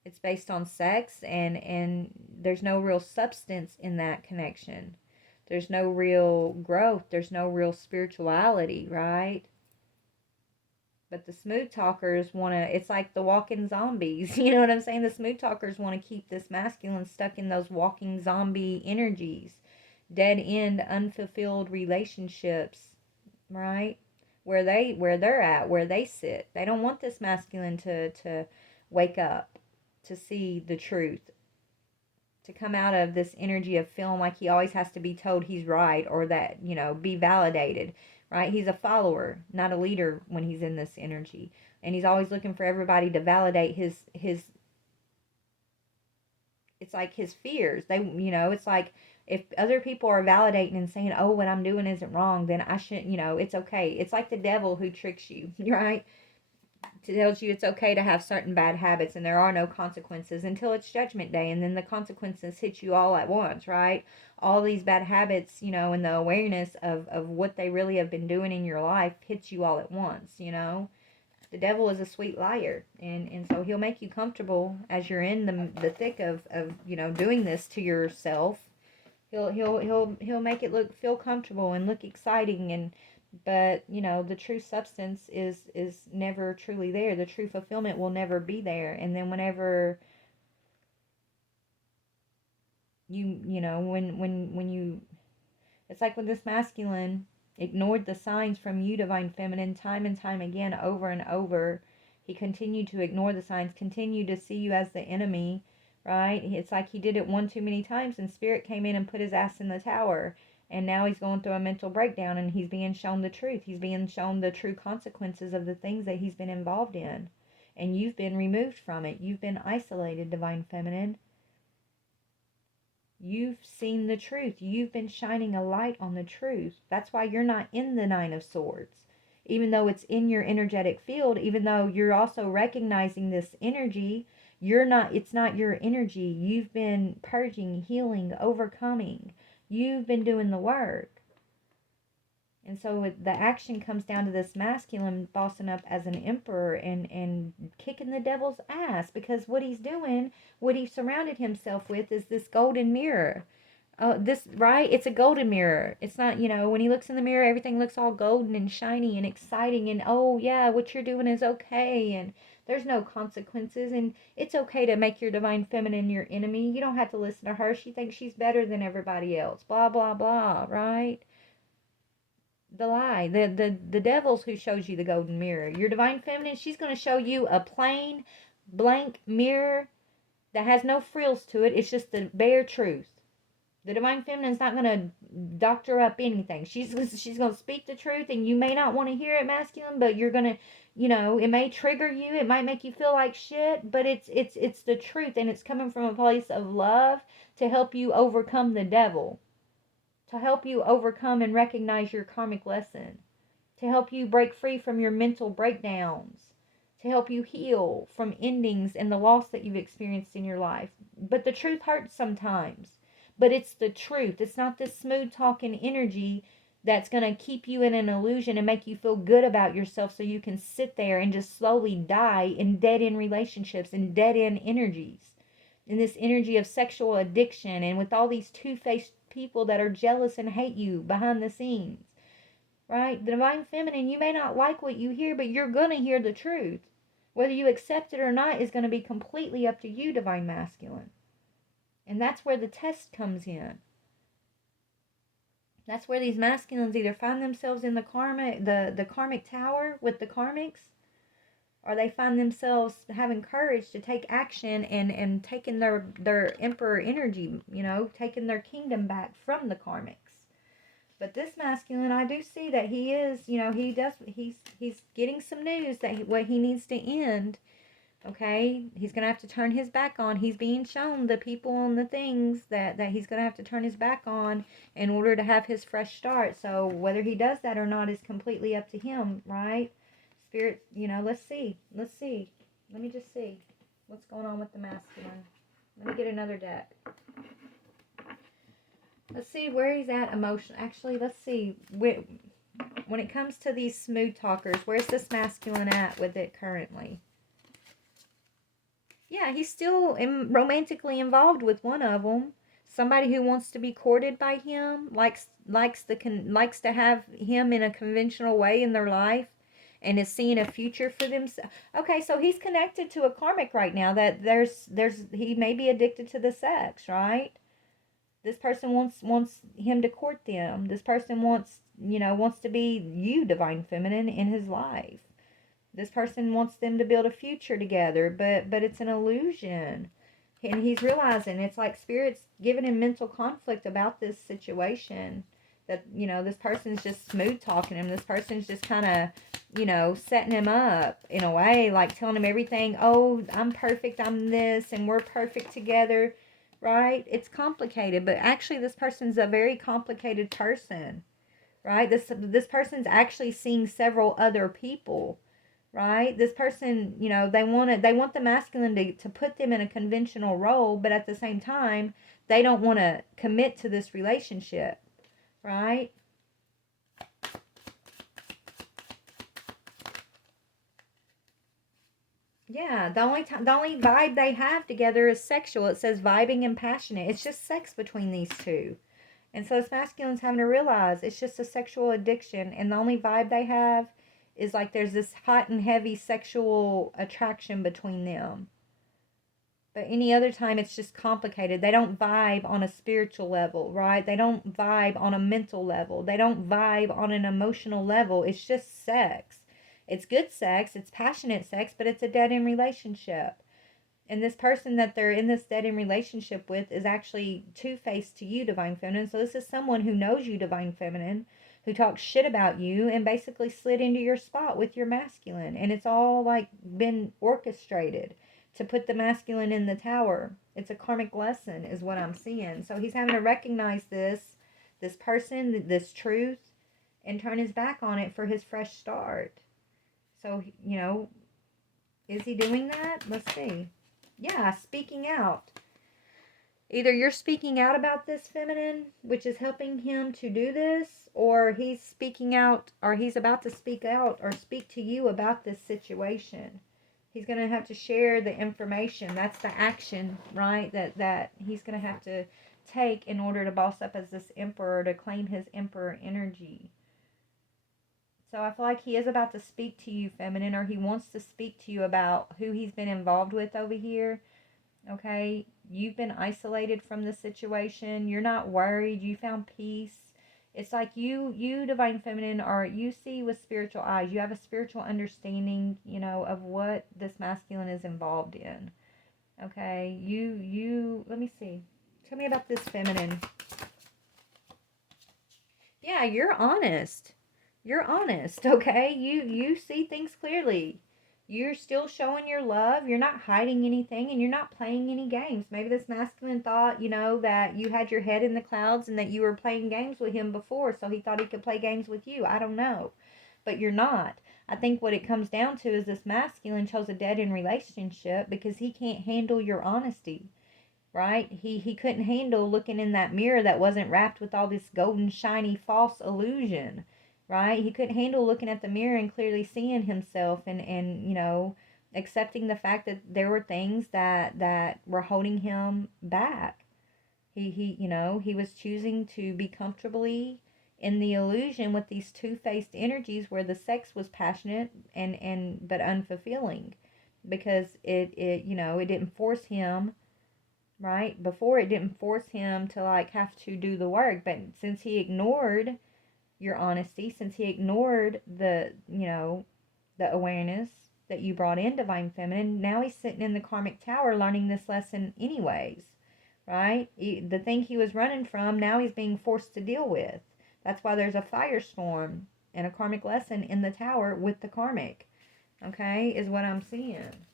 It's based on sex, and there's no real substance in that connection. There's no real growth. There's no real spirituality, right? But the smooth talkers want to, it's like the walking zombies. You know what I'm saying? The smooth talkers want to keep this masculine stuck in those walking zombie energies, dead end, unfulfilled relationships, right? Where they're at, where they sit. They don't want this masculine to wake up, to see the truth, to come out of this energy of feeling like he always has to be told he's right, or that, be validated, right? He's a follower, not a leader when he's in this energy. And he's always looking for everybody to validate his it's like his fears. It's like, if other people are validating and saying, oh, what I'm doing isn't wrong, then I shouldn't, it's okay. It's like the devil who tricks you, right? Tells you it's okay to have certain bad habits and there are no consequences until it's judgment day, and then the consequences hit you all at once, right? All these bad habits, and the awareness of what they really have been doing in your life hits you all at once. The devil is a sweet liar, and so he'll make you comfortable as you're in the thick of doing this to yourself. He'll make it feel comfortable and look exciting, but the true substance is never truly there. The true fulfillment will never be there. And then whenever when you, it's like when this masculine ignored the signs from you, divine feminine, time and time again, over and over. He continued to ignore the signs, continued to see you as the enemy, right? It's like he did it one too many times, and spirit came in and put his ass in the tower. And now he's going through a mental breakdown, and he's being shown the truth. He's being shown the true consequences of the things that he's been involved in. And you've been removed from it. You've been isolated, divine feminine. You've seen the truth. You've been shining a light on the truth. That's why you're not in the Nine of Swords. Even though it's in your energetic field, even though you're also recognizing this energy, it's not your energy. You've been purging, healing, overcoming. You've been doing the work. And so the action comes down to this masculine bossing up as an emperor and kicking the devil's ass, because what he's doing, what he's surrounded himself with, is this golden mirror, Oh, this, right? It's a golden mirror. It's not, when he looks in the mirror, everything looks all golden and shiny and exciting. And oh, yeah, what you're doing is okay. And there's no consequences. And it's okay to make your divine feminine your enemy. You don't have to listen to her. She thinks she's better than everybody else. Blah, blah, blah, right? The lie. The devil's who shows you the golden mirror. Your divine feminine, she's going to show you a plain, blank mirror that has no frills to it. It's just the bare truth. The divine feminine's not going to doctor up anything. She's going to speak the truth, and you may not want to hear it, masculine, but you're going to, it may trigger you. It might make you feel like shit, but it's the truth, and it's coming from a place of love to help you overcome the devil, to help you overcome and recognize your karmic lesson, to help you break free from your mental breakdowns, to help you heal from endings and the loss that you've experienced in your life. But the truth hurts sometimes. But it's the truth. It's not this smooth talking energy that's going to keep you in an illusion and make you feel good about yourself so you can sit there and just slowly die in dead end relationships and dead end energies. In this energy of sexual addiction and with all these two-faced people that are jealous and hate you behind the scenes. Right? The divine feminine, you may not like what you hear, but you're going to hear the truth. Whether you accept it or not is going to be completely up to you, divine masculine. And that's where the test comes in. That's where these masculines either find themselves in the karmic tower with the karmics, or they find themselves having courage to take action and taking their emperor energy, taking their kingdom back from the karmics. But this masculine, I do see that he is, he's getting some news that what he needs to end. Okay, he's going to have to turn his back on. He's being shown the people and the things that he's going to have to turn his back on in order to have his fresh start. So whether he does that or not is completely up to him, right? Spirit, let's see. Let's see. Let me just see what's going on with the masculine. Let me get another deck. Let's see where he's at emotion. Actually, let's see. When it comes to these smooth talkers, where's this masculine at with it currently? Yeah, he's still romantically involved with one of them. Somebody who wants to be courted by him, likes to have him in a conventional way in their life, and is seeing a future for themselves. Okay, so he's connected to a karmic right now that he may be addicted to the sex, right? This person wants him to court them. This person wants to be you, divine feminine, in his life. This person wants them to build a future together, but it's an illusion. And he's realizing it's like Spirit's giving him mental conflict about this situation. That, this person's just smooth talking him. This person's just kind of, setting him up in a way, like telling him everything. Oh, I'm perfect, I'm this, and we're perfect together, right? It's complicated, but actually this person's a very complicated person, right? This person's actually seeing several other people. Right? This person, they want the masculine to put them in a conventional role, but at the same time, they don't want to commit to this relationship. Right? Yeah, the only vibe they have together is sexual. It says vibing and passionate. It's just sex between these two. And so this masculine's having to realize it's just a sexual addiction, and the only vibe they have is like there's this hot and heavy sexual attraction between them. But any other time it's just complicated. They don't vibe on a spiritual level, right? They don't vibe on a mental level. They don't vibe on an emotional level. It's just sex. It's good sex, it's passionate sex, but it's a dead-end relationship. And this person that they're in this dead-end relationship with is actually two-faced to you, divine feminine. So this is someone who knows you, divine feminine, who talks shit about you and basically slid into your spot with your masculine. And it's all like been orchestrated to put the masculine in the tower. It's a karmic lesson is what I'm seeing. So he's having to recognize this person, this truth, and turn his back on it for his fresh start. So, is he doing that? Let's see. Yeah, speaking out. Either you're speaking out about this feminine, which is helping him to do this, or he's speaking out, or he's about to speak out or speak to you about this situation. He's going to have to share the information. That's the action, right? That he's going to have to take in order to boss up as this emperor, to claim his emperor energy. So I feel like he is about to speak to you, feminine, or he wants to speak to you about who he's been involved with over here. Okay? You've been isolated from the situation. You're not worried. You found peace. It's like you divine feminine, or you see with spiritual eyes. You have a spiritual understanding, of what this masculine is involved in. Okay? Let me see. Tell me about this feminine. Yeah, you're honest. You're honest, okay? You see things clearly. You're still showing your love. You're not hiding anything, and you're not playing any games. Maybe this masculine thought, that you had your head in the clouds and that you were playing games with him before, so he thought he could play games with you. I don't know. But you're not. I think what it comes down to is this masculine chose a dead-end relationship because he can't handle your honesty. Right? He couldn't handle looking in that mirror that wasn't wrapped with all this golden, shiny, false illusion. Right? He couldn't handle looking at the mirror and clearly seeing himself and accepting the fact that there were things that were holding him back. He was choosing to be comfortably in the illusion with these two-faced energies where the sex was passionate and but unfulfilling because it didn't force him. Right? Before, it didn't force him to have to do the work, but since he ignored your honesty, since he ignored the awareness that you brought in, divine feminine, now he's sitting in the karmic tower learning this lesson anyways. Right? The thing he was running from, now he's being forced to deal with. That's why there's a firestorm and a karmic lesson in the tower with the karmic. Okay? Is what I'm seeing.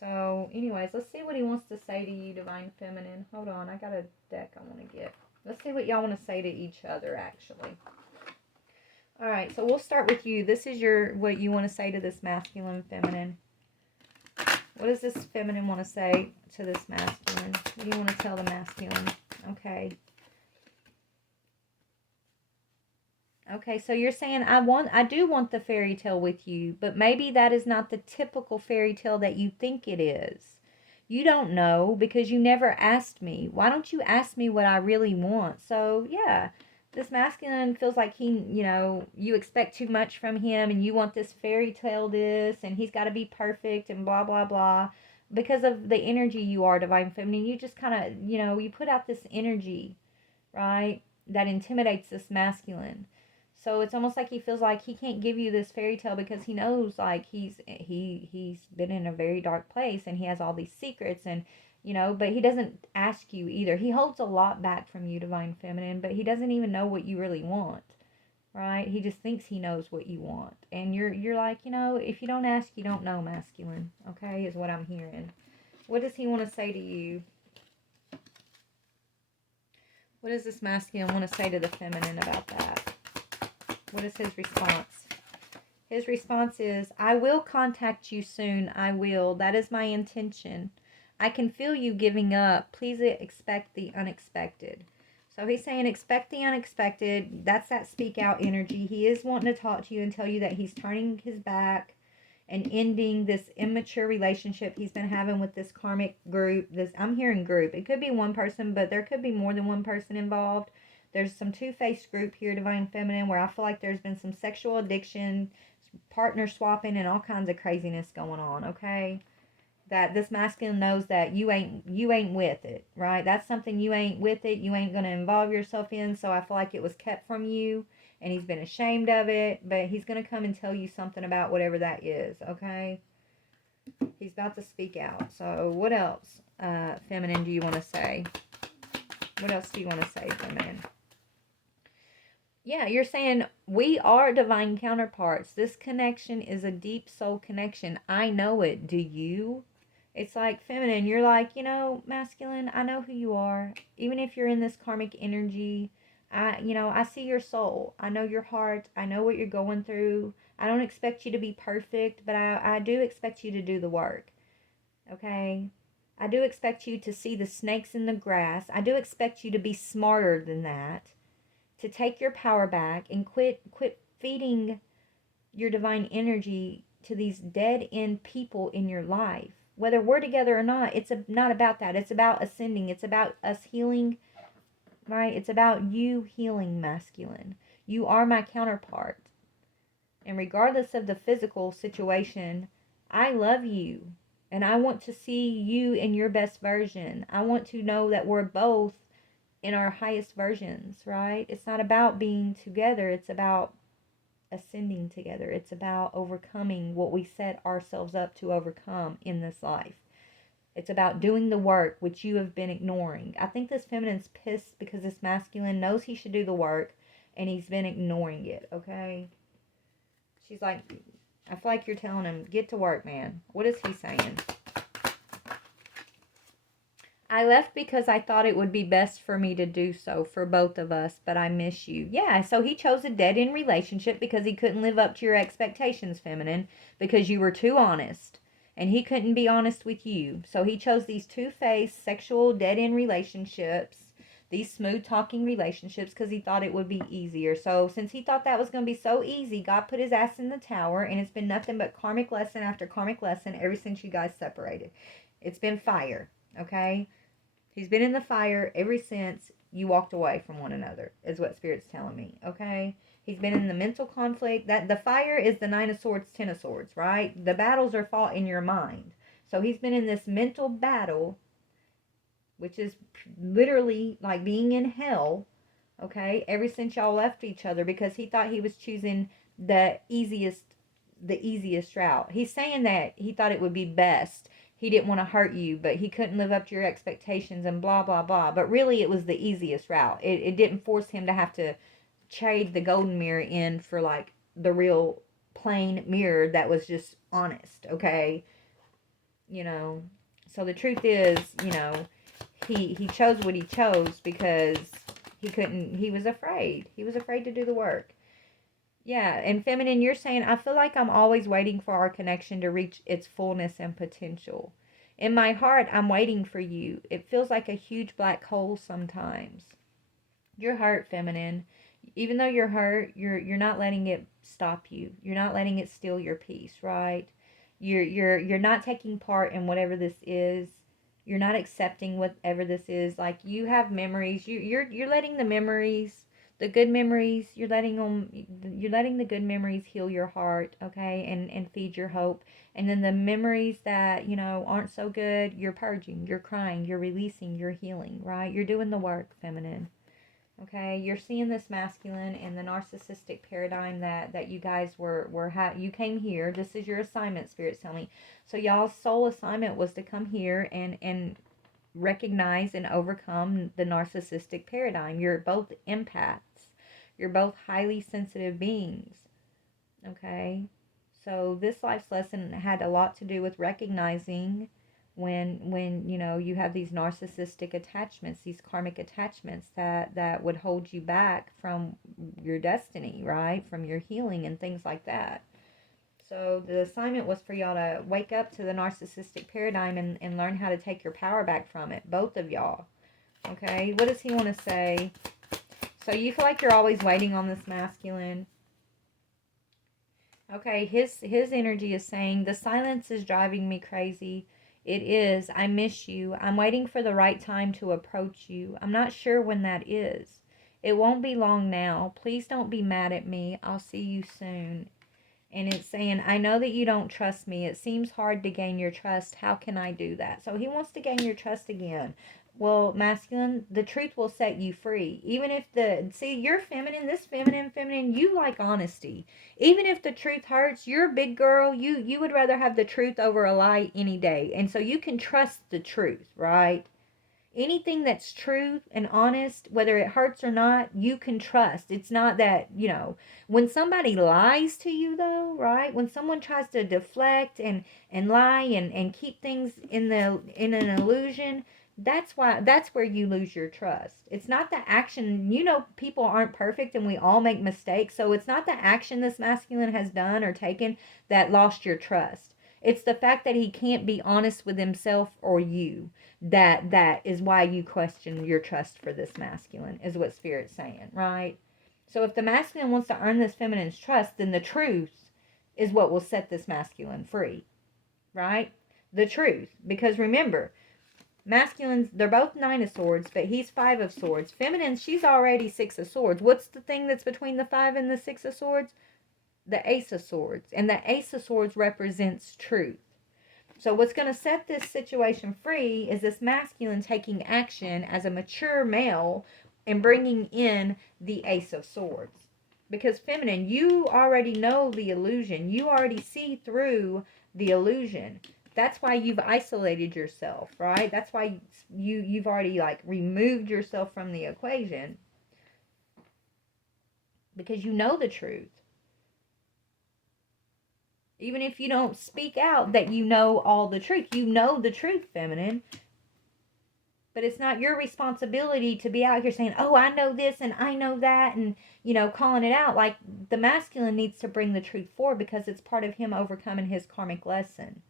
So, anyways, let's see what he wants to say to you, divine feminine. Hold on, I got a deck I want to get. Let's see what y'all want to say to each other, actually. All right, so we'll start with you. This is what you want to say to this masculine, feminine. What does this feminine want to say to this masculine? What do you want to tell the masculine? Okay. Okay, so you're saying I do want the fairy tale with you, but maybe that is not the typical fairy tale that you think it is. You don't know because you never asked me. Why don't you ask me what I really want? So, yeah, this masculine feels like you expect too much from him and you want this fairy tale and he's got to be perfect and blah, blah, blah. Because of the energy you are, divine feminine, you just kind of, you put out this energy, right, that intimidates this masculine. So it's almost like he feels like he can't give you this fairy tale because he knows he's been in a very dark place and he has all these secrets and but he doesn't ask you either. He holds a lot back from you, divine feminine, but he doesn't even know what you really want. Right? He just thinks he knows what you want. And you're like, if you don't ask, you don't know, masculine. Okay, is what I'm hearing. What does he want to say to you? What does this masculine want to say to the feminine about that? What is his response? His response is, I will contact you soon. I will. That is my intention. I can feel you giving up. Please expect the unexpected. So he's saying expect the unexpected. That's that speak out energy. He is wanting to talk to you and tell you that he's turning his back and ending this immature relationship he's been having with this karmic group. I'm hearing group. It could be one person, but there could be more than one person involved. There's some two-faced group here, divine feminine, where I feel like there's been some sexual addiction, partner swapping, and all kinds of craziness going on, okay? That this masculine knows that you ain't with it, right? That's something you ain't with it. You ain't going to involve yourself in, so I feel like it was kept from you, and he's been ashamed of it, but he's going to come and tell you something about whatever that is, okay? He's about to speak out. So what else, feminine, do you want to say? What else do you want to say, feminine? Yeah, you're saying we are divine counterparts. This connection is a deep soul connection. I know it. Do you? It's like feminine. You're like, masculine, I know who you are. Even if you're in this karmic energy, I see your soul. I know your heart. I know what you're going through. I don't expect you to be perfect, but I do expect you to do the work. Okay? I do expect you to see the snakes in the grass. I do expect you to be smarter than that. To take your power back and quit feeding your divine energy to these dead end people in your life. whether we're together or not, it's not about that. It's about ascending. It's about us healing, right? It's about you healing, masculine. You are my counterpart. And regardless of the physical situation, I love you. And I want to see you in your best version. I want to know that we're both in our highest versions, right? It's not about being together. It's about ascending together. It's about overcoming what we set ourselves up to overcome in this life. It's about doing the work which you have been ignoring. I think this feminine's pissed because this masculine knows he should do the work and he's been ignoring it, okay? She's like, I feel like you're telling him, get to work, man. What is he saying? I left because I thought it would be best for me to do so for both of us, but I miss you. Yeah, so he chose a dead-end relationship because he couldn't live up to your expectations, feminine, because you were too honest. And he couldn't be honest with you. So he chose these two-faced, sexual, dead-end relationships, these smooth-talking relationships, because he thought it would be easier. So since he thought that was going to be so easy, God put his ass in the tower, and it's been nothing but karmic lesson after karmic lesson ever since you guys separated. It's been fire, okay? He's been in the fire ever since you walked away from one another, is what Spirit's telling me, okay? He's been in the mental conflict. That the fire is the 9 of Swords, 10 of Swords, right? The battles are fought in your mind. So he's been in this mental battle, which is literally like being in hell, okay, ever since y'all left each other, because he thought he was choosing the easiest route. He's saying that he thought it would be best. He didn't want to hurt you, but he couldn't live up to your expectations and blah, blah, blah. But really, it was the easiest route. It didn't force him to have to trade the golden mirror in for, like, the real plain mirror that was just honest, okay? You know, so the truth is, you know, he chose what he chose because he was afraid. He was afraid to do the work. Yeah, and feminine, you're saying, I feel like I'm always waiting for our connection to reach its fullness and potential. In my heart, I'm waiting for you. It feels like a huge black hole sometimes. You're hurt, feminine. Even though you're hurt, you're not letting it stop you. You're not letting it steal your peace, right? You're not taking part in whatever this is. You're not accepting whatever this is. Like, you have memories. You're letting the memories, the good memories, you're letting the good memories heal your heart, okay, and feed your hope. And then the memories that, you know, aren't so good, you're purging, you're crying, you're releasing, you're healing, right? You're doing the work, feminine. Okay, you're seeing this masculine in the narcissistic paradigm that you guys you came here. This is your assignment, Spirit's telling me. So y'all's soul assignment was to come here and recognize and overcome the narcissistic paradigm. You're both empaths. You're both highly sensitive beings. Okay? So this life's lesson had a lot to do with recognizing when you know, you have these narcissistic attachments, these karmic attachments that would hold you back from your destiny, right? From your healing and things like that. So the assignment was for y'all to wake up to the narcissistic paradigm and learn how to take your power back from it. Both of y'all. Okay? What does he want to say? So you feel like you're always waiting on this masculine. Okay, his energy is saying, the silence is driving me crazy. It is. I miss you. I'm waiting for the right time to approach you. I'm not sure when that is. It won't be long now. Please don't be mad at me. I'll see you soon. And it's saying, I know that you don't trust me. It seems hard to gain your trust. How can I do that? So he wants to gain your trust again. Well, masculine, the truth will set you free. Even if you're feminine, this feminine, you like honesty. Even if the truth hurts, you're a big girl. You would rather have the truth over a lie any day. And so you can trust the truth, right? Anything that's true and honest, whether it hurts or not, you can trust. It's not that, you know, when somebody lies to you, though, right? When someone tries to deflect and lie and keep things in an illusion, that's where you lose your trust. It's not the action. You know, people aren't perfect and we all make mistakes. So it's not the action this masculine has done or taken that lost your trust. It's the fact that he can't be honest with himself or you. That is why you question your trust for this masculine, is what Spirit's saying, right? So if the masculine wants to earn this feminine's trust, then the truth is what will set this masculine free, right? the truth. Because remember, masculines, they're both 9 of swords, but he's 5 of swords. Feminine, she's already 6 of swords. What's the thing that's between the 5 and the 6 of swords? The Ace of Swords. And the Ace of Swords represents truth. So what's going to set this situation free is this masculine taking action as a mature male and bringing in the Ace of Swords. Because feminine, you already know the illusion. You already see through the illusion. That's why you've isolated yourself, right? That's why you've already like removed yourself from the equation. Because you know the truth. Even if you don't speak out that you know all the truth. You know the truth, feminine. But it's not your responsibility to be out here saying, oh, I know this and I know that, and, you know, calling it out. Like, the masculine needs to bring the truth forward because it's part of him overcoming his karmic lesson,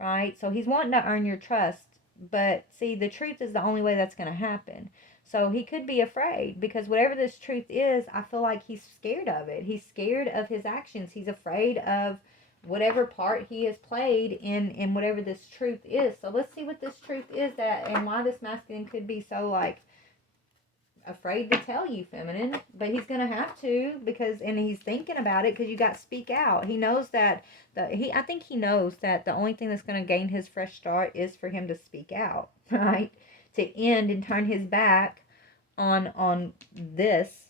right? So he's wanting to earn your trust. But, see, the truth is the only way that's going to happen. So he could be afraid because whatever this truth is, I feel like he's scared of it. He's scared of his actions. He's afraid of whatever part he has played in whatever this truth is. So let's see what this truth is that and why this masculine could be so like afraid to tell you, feminine. But he's gonna have to because and he's thinking about it because you got to speak out. He knows that I think he knows that the only thing that's gonna gain his fresh start is for him to speak out, right? To end and turn his back on this.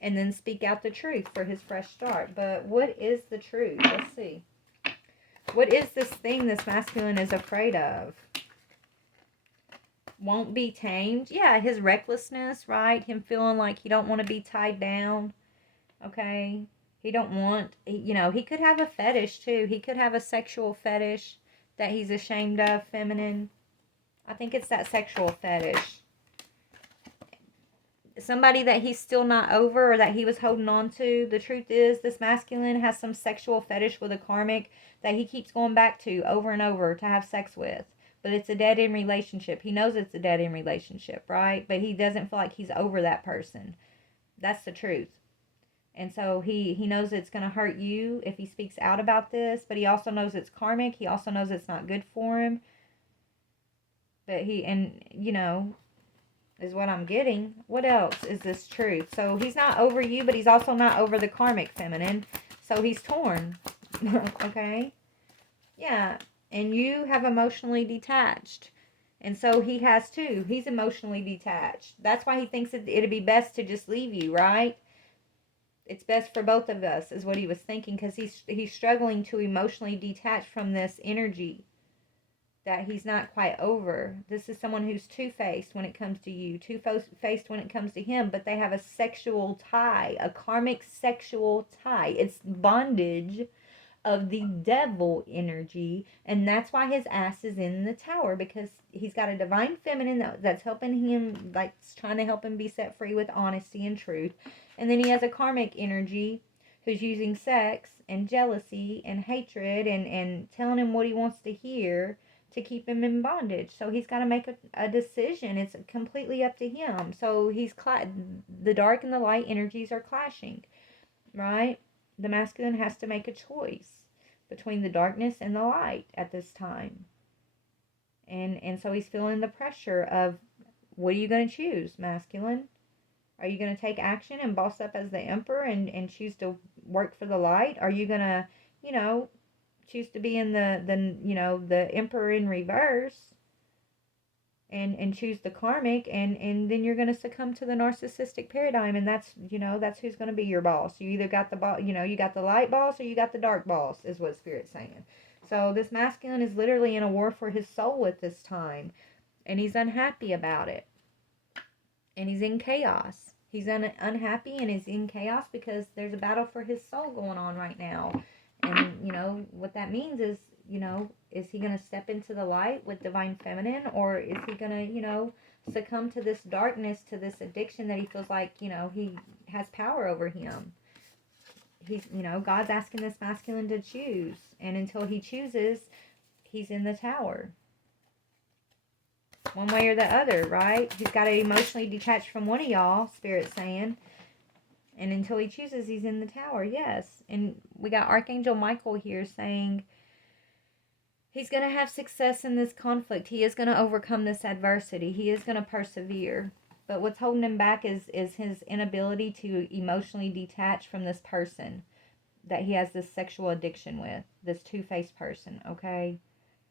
And then speak out the truth for his fresh start. But what is the truth? Let's see. What is this thing this masculine is afraid of? Won't be tamed. Yeah, his recklessness, right? Him feeling like he don't want to be tied down. Okay? He don't want, you know, he could have a fetish too. He could have a sexual fetish that he's ashamed of, feminine. I think it's that sexual fetish. Somebody that he's still not over or that he was holding on to. The truth is this masculine has some sexual fetish with a karmic that he keeps going back to over and over to have sex with. But it's a dead-end relationship. He knows it's a dead-end relationship, right? But he doesn't feel like he's over that person. That's the truth. And so he knows it's going to hurt you if he speaks out about this. But he also knows it's karmic. He also knows it's not good for him. But you know, is what I'm getting. What else is this truth? So he's not over you, but he's also not over the karmic, feminine. So he's torn. Okay? Yeah. And you have emotionally detached. And so he has too. He's emotionally detached. That's why he thinks it'd be best to just leave you, right? It's best for both of us, is what he was thinking, because he's struggling to emotionally detach from this energy that he's not quite over. This is someone who's two-faced when it comes to you, two-faced when it comes to him, but they have a sexual tie, a karmic sexual tie. It's bondage of the devil energy, and that's why his ass is in the tower, because he's got a divine feminine that's helping him, like trying to help him be set free with honesty and truth, and then he has a karmic energy who's using sex and jealousy and hatred and telling him what he wants to hear to keep him in bondage. So he's got to make a decision. It's completely up to him. So the dark and the light energies are clashing, right? The masculine has to make a choice between the darkness and the light at this time. And so he's feeling the pressure of, what are you going to choose, masculine? Are you going to take action and boss up as the emperor and choose to work for the light? Are you going to, choose to be in the emperor in reverse and choose the karmic, and then you're going to succumb to the narcissistic paradigm, and that's who's going to be your boss. You either got the boss, you got the light boss, or you got the dark boss, is what Spirit's saying. So this masculine is literally in a war for his soul at this time, and he's unhappy about it, and he's in chaos. He's unhappy and is in chaos because there's a battle for his soul going on right now. And what that means is, is he going to step into the light with divine feminine, or is he going to, succumb to this darkness, to this addiction that he feels like, he has power over him? He's, God's asking this masculine to choose. And until he chooses, he's in the tower. One way or the other, right? He's got to emotionally detach from one of y'all, Spirit's saying. And until he chooses, he's in the tower, yes. And we got Archangel Michael here saying He's going to have success in this conflict. He is going to overcome this adversity. He is going to persevere. But what's holding him back is his inability to emotionally detach from this person that he has this sexual addiction with, this two-faced person, okay?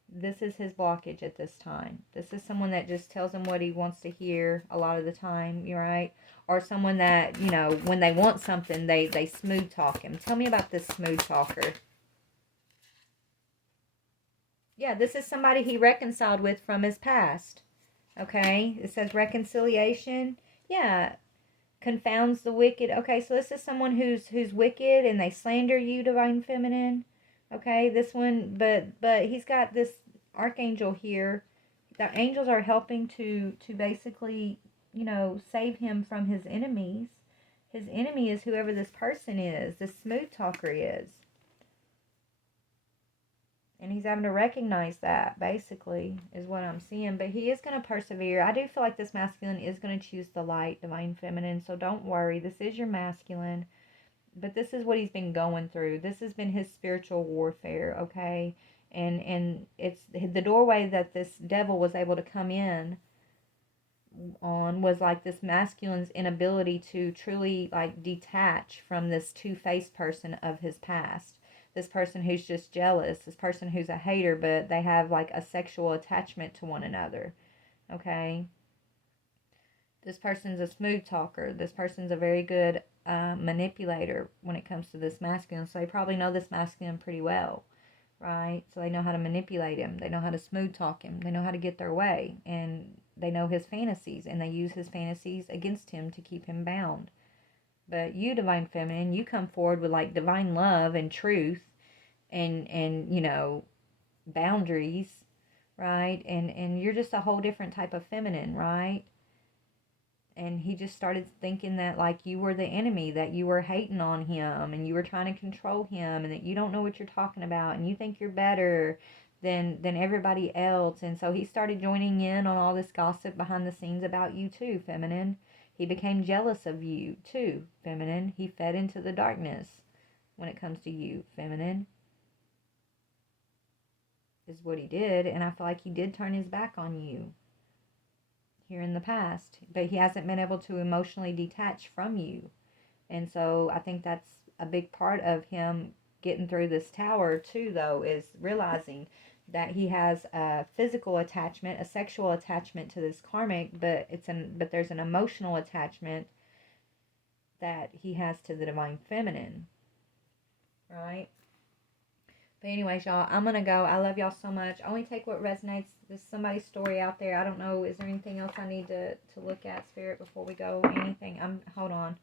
This is his blockage at this time. This is someone that just tells him what he wants to hear a lot of the time, you're right? Or someone that, you know, when they want something, they smooth talk him. Tell me about this smooth talker. Yeah, this is somebody he reconciled with from his past. Okay, it says reconciliation. Yeah, confounds the wicked. Okay, so this is someone who's wicked and they slander you, divine feminine. Okay, this one, but he's got this archangel here. The angels are helping to basically, you know, save him from his enemies. His enemy is whoever this person is, this smooth talker is. And he's having to recognize that, basically, is what I'm seeing. But he is going to persevere. I do feel like this masculine is going to choose the light, divine feminine. So don't worry. This is your masculine. But this is what he's been going through. This has been his spiritual warfare, okay? And it's the doorway that this devil was able to come in on was like this masculine's inability to truly like detach from this two-faced person of his past, this person who's just jealous, this person who's a hater, but they have like a sexual attachment to one another, okay? This person's a smooth talker. This person's a very good manipulator when it comes to this masculine, so they probably know this masculine pretty well, right? So they know how to manipulate him. They know how to smooth talk him. They know how to get their way. And they know his fantasies. And they use his fantasies against him to keep him bound. But you, divine feminine, you come forward with like divine love and truth and you know, boundaries, right? And you're just a whole different type of feminine, right? And he just started thinking that like you were the enemy, that you were hating on him and you were trying to control him and that you don't know what you're talking about and you think you're better than everybody else. And so he started joining in on all this gossip behind the scenes about you too, feminine. He became jealous of you too, feminine. He fed into the darkness when it comes to you, feminine. Is what he did, and I feel like he did turn his back on you here in the past, but he hasn't been able to emotionally detach from you. And so I think that's a big part of him getting through this tower too, though, is realizing that he has a physical attachment, a sexual attachment to this karmic, but there's an emotional attachment that he has to the divine feminine, right? But anyways, y'all, I'm going to go. I love y'all so much. Only take what resonates. There's somebody's story out there. I don't know. Is there anything else I need to look at, Spirit, before we go? Anything? Hold on.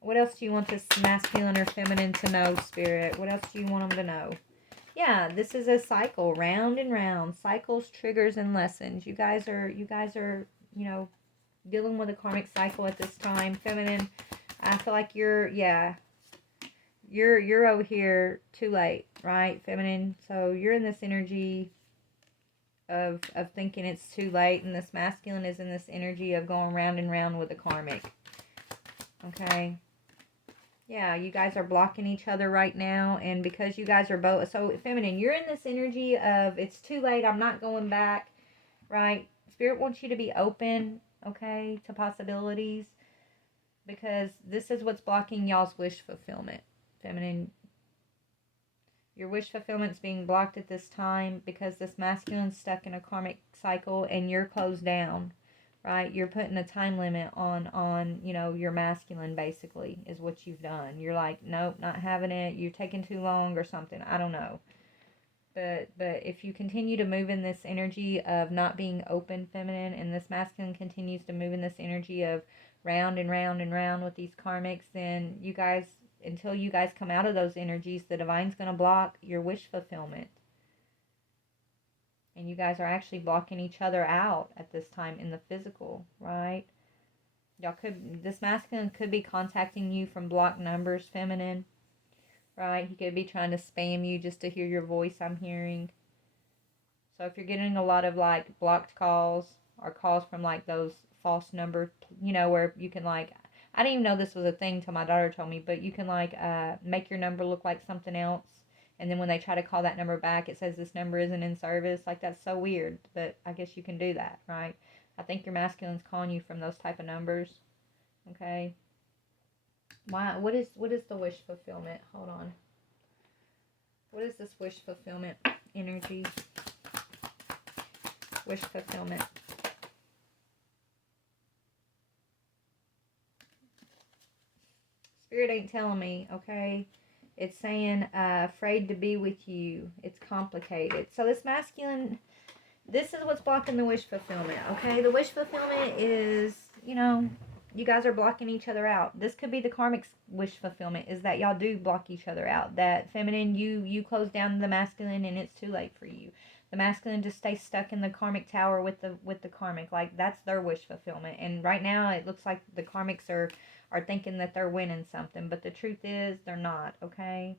What else do you want this masculine or feminine to know, Spirit? What else do you want them to know? Yeah, this is a cycle, round and round. Cycles, triggers, and lessons. You guys are, you know, dealing with a karmic cycle at this time. Feminine, I feel like you're over here too late, right, feminine? So you're in this energy of thinking it's too late, and this masculine is in this energy of going round and round with the karmic. Okay. Yeah, you guys are blocking each other right now, and because you guys are both so feminine, you're in this energy of it's too late, I'm not going back, right? Spirit wants you to be open, okay, to possibilities, because this is what's blocking y'all's wish fulfillment. Feminine, your wish fulfillment's being blocked at this time because this masculine's stuck in a karmic cycle and you're closed down, right? You're putting a time limit on you know, your masculine, basically, is what you've done. You're like, nope, not having it. You're taking too long or something. I don't know. But if you continue to move in this energy of not being open, feminine, and this masculine continues to move in this energy of round and round and round with these karmics, then you guys, until you guys come out of those energies, the divine's going to block your wish fulfillment. And you guys are actually blocking each other out at this time in the physical, right? This masculine could be contacting you from blocked numbers, feminine, right? He could be trying to spam you just to hear your voice, I'm hearing. So if you're getting a lot of like blocked calls or calls from like those false number, you know, where you can like, I didn't even know this was a thing till my daughter told me, but you can like make your number look like something else And then when they try to call that number back, it says this number isn't in service. Like, that's so weird, but I guess you can do that, right? I think your masculine's calling you from those type of numbers. Okay. Why? What is the wish fulfillment? Hold on. What is this wish fulfillment energy? Wish fulfillment. Spirit ain't telling me, okay? It's saying afraid to be with you. It's complicated. So this masculine, this is what's blocking the wish fulfillment, okay? The wish fulfillment is, you guys are blocking each other out. This could be the karmic wish fulfillment, is that y'all do block each other out. That feminine, you close down the masculine and it's too late for you. The masculine just stays stuck in the karmic tower with the karmic. Like, that's their wish fulfillment. And right now it looks like the karmics are thinking that they're winning something, but the truth is they're not, okay?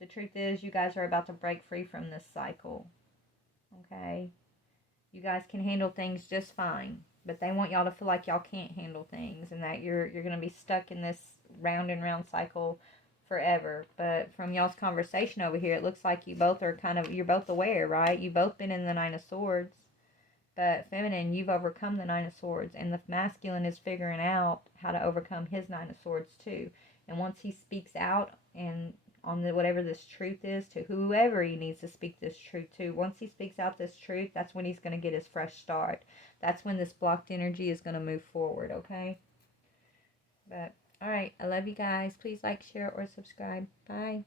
The truth is you guys are about to break free from this cycle, okay? You guys can handle things just fine, but they want y'all to feel like y'all can't handle things and that you're going to be stuck in this round and round cycle forever. But from y'all's conversation over here, it looks like you both are you're both aware, right? You've both been in the Nine of Swords. But feminine, you've overcome the Nine of Swords, and the masculine is figuring out how to overcome his Nine of Swords too. And once he speaks out and on whatever this truth is to whoever he needs to speak this truth to, once he speaks out this truth, that's when he's going to get his fresh start. That's when this blocked energy is going to move forward, okay? But, all right, I love you guys. Please like, share, or subscribe. Bye.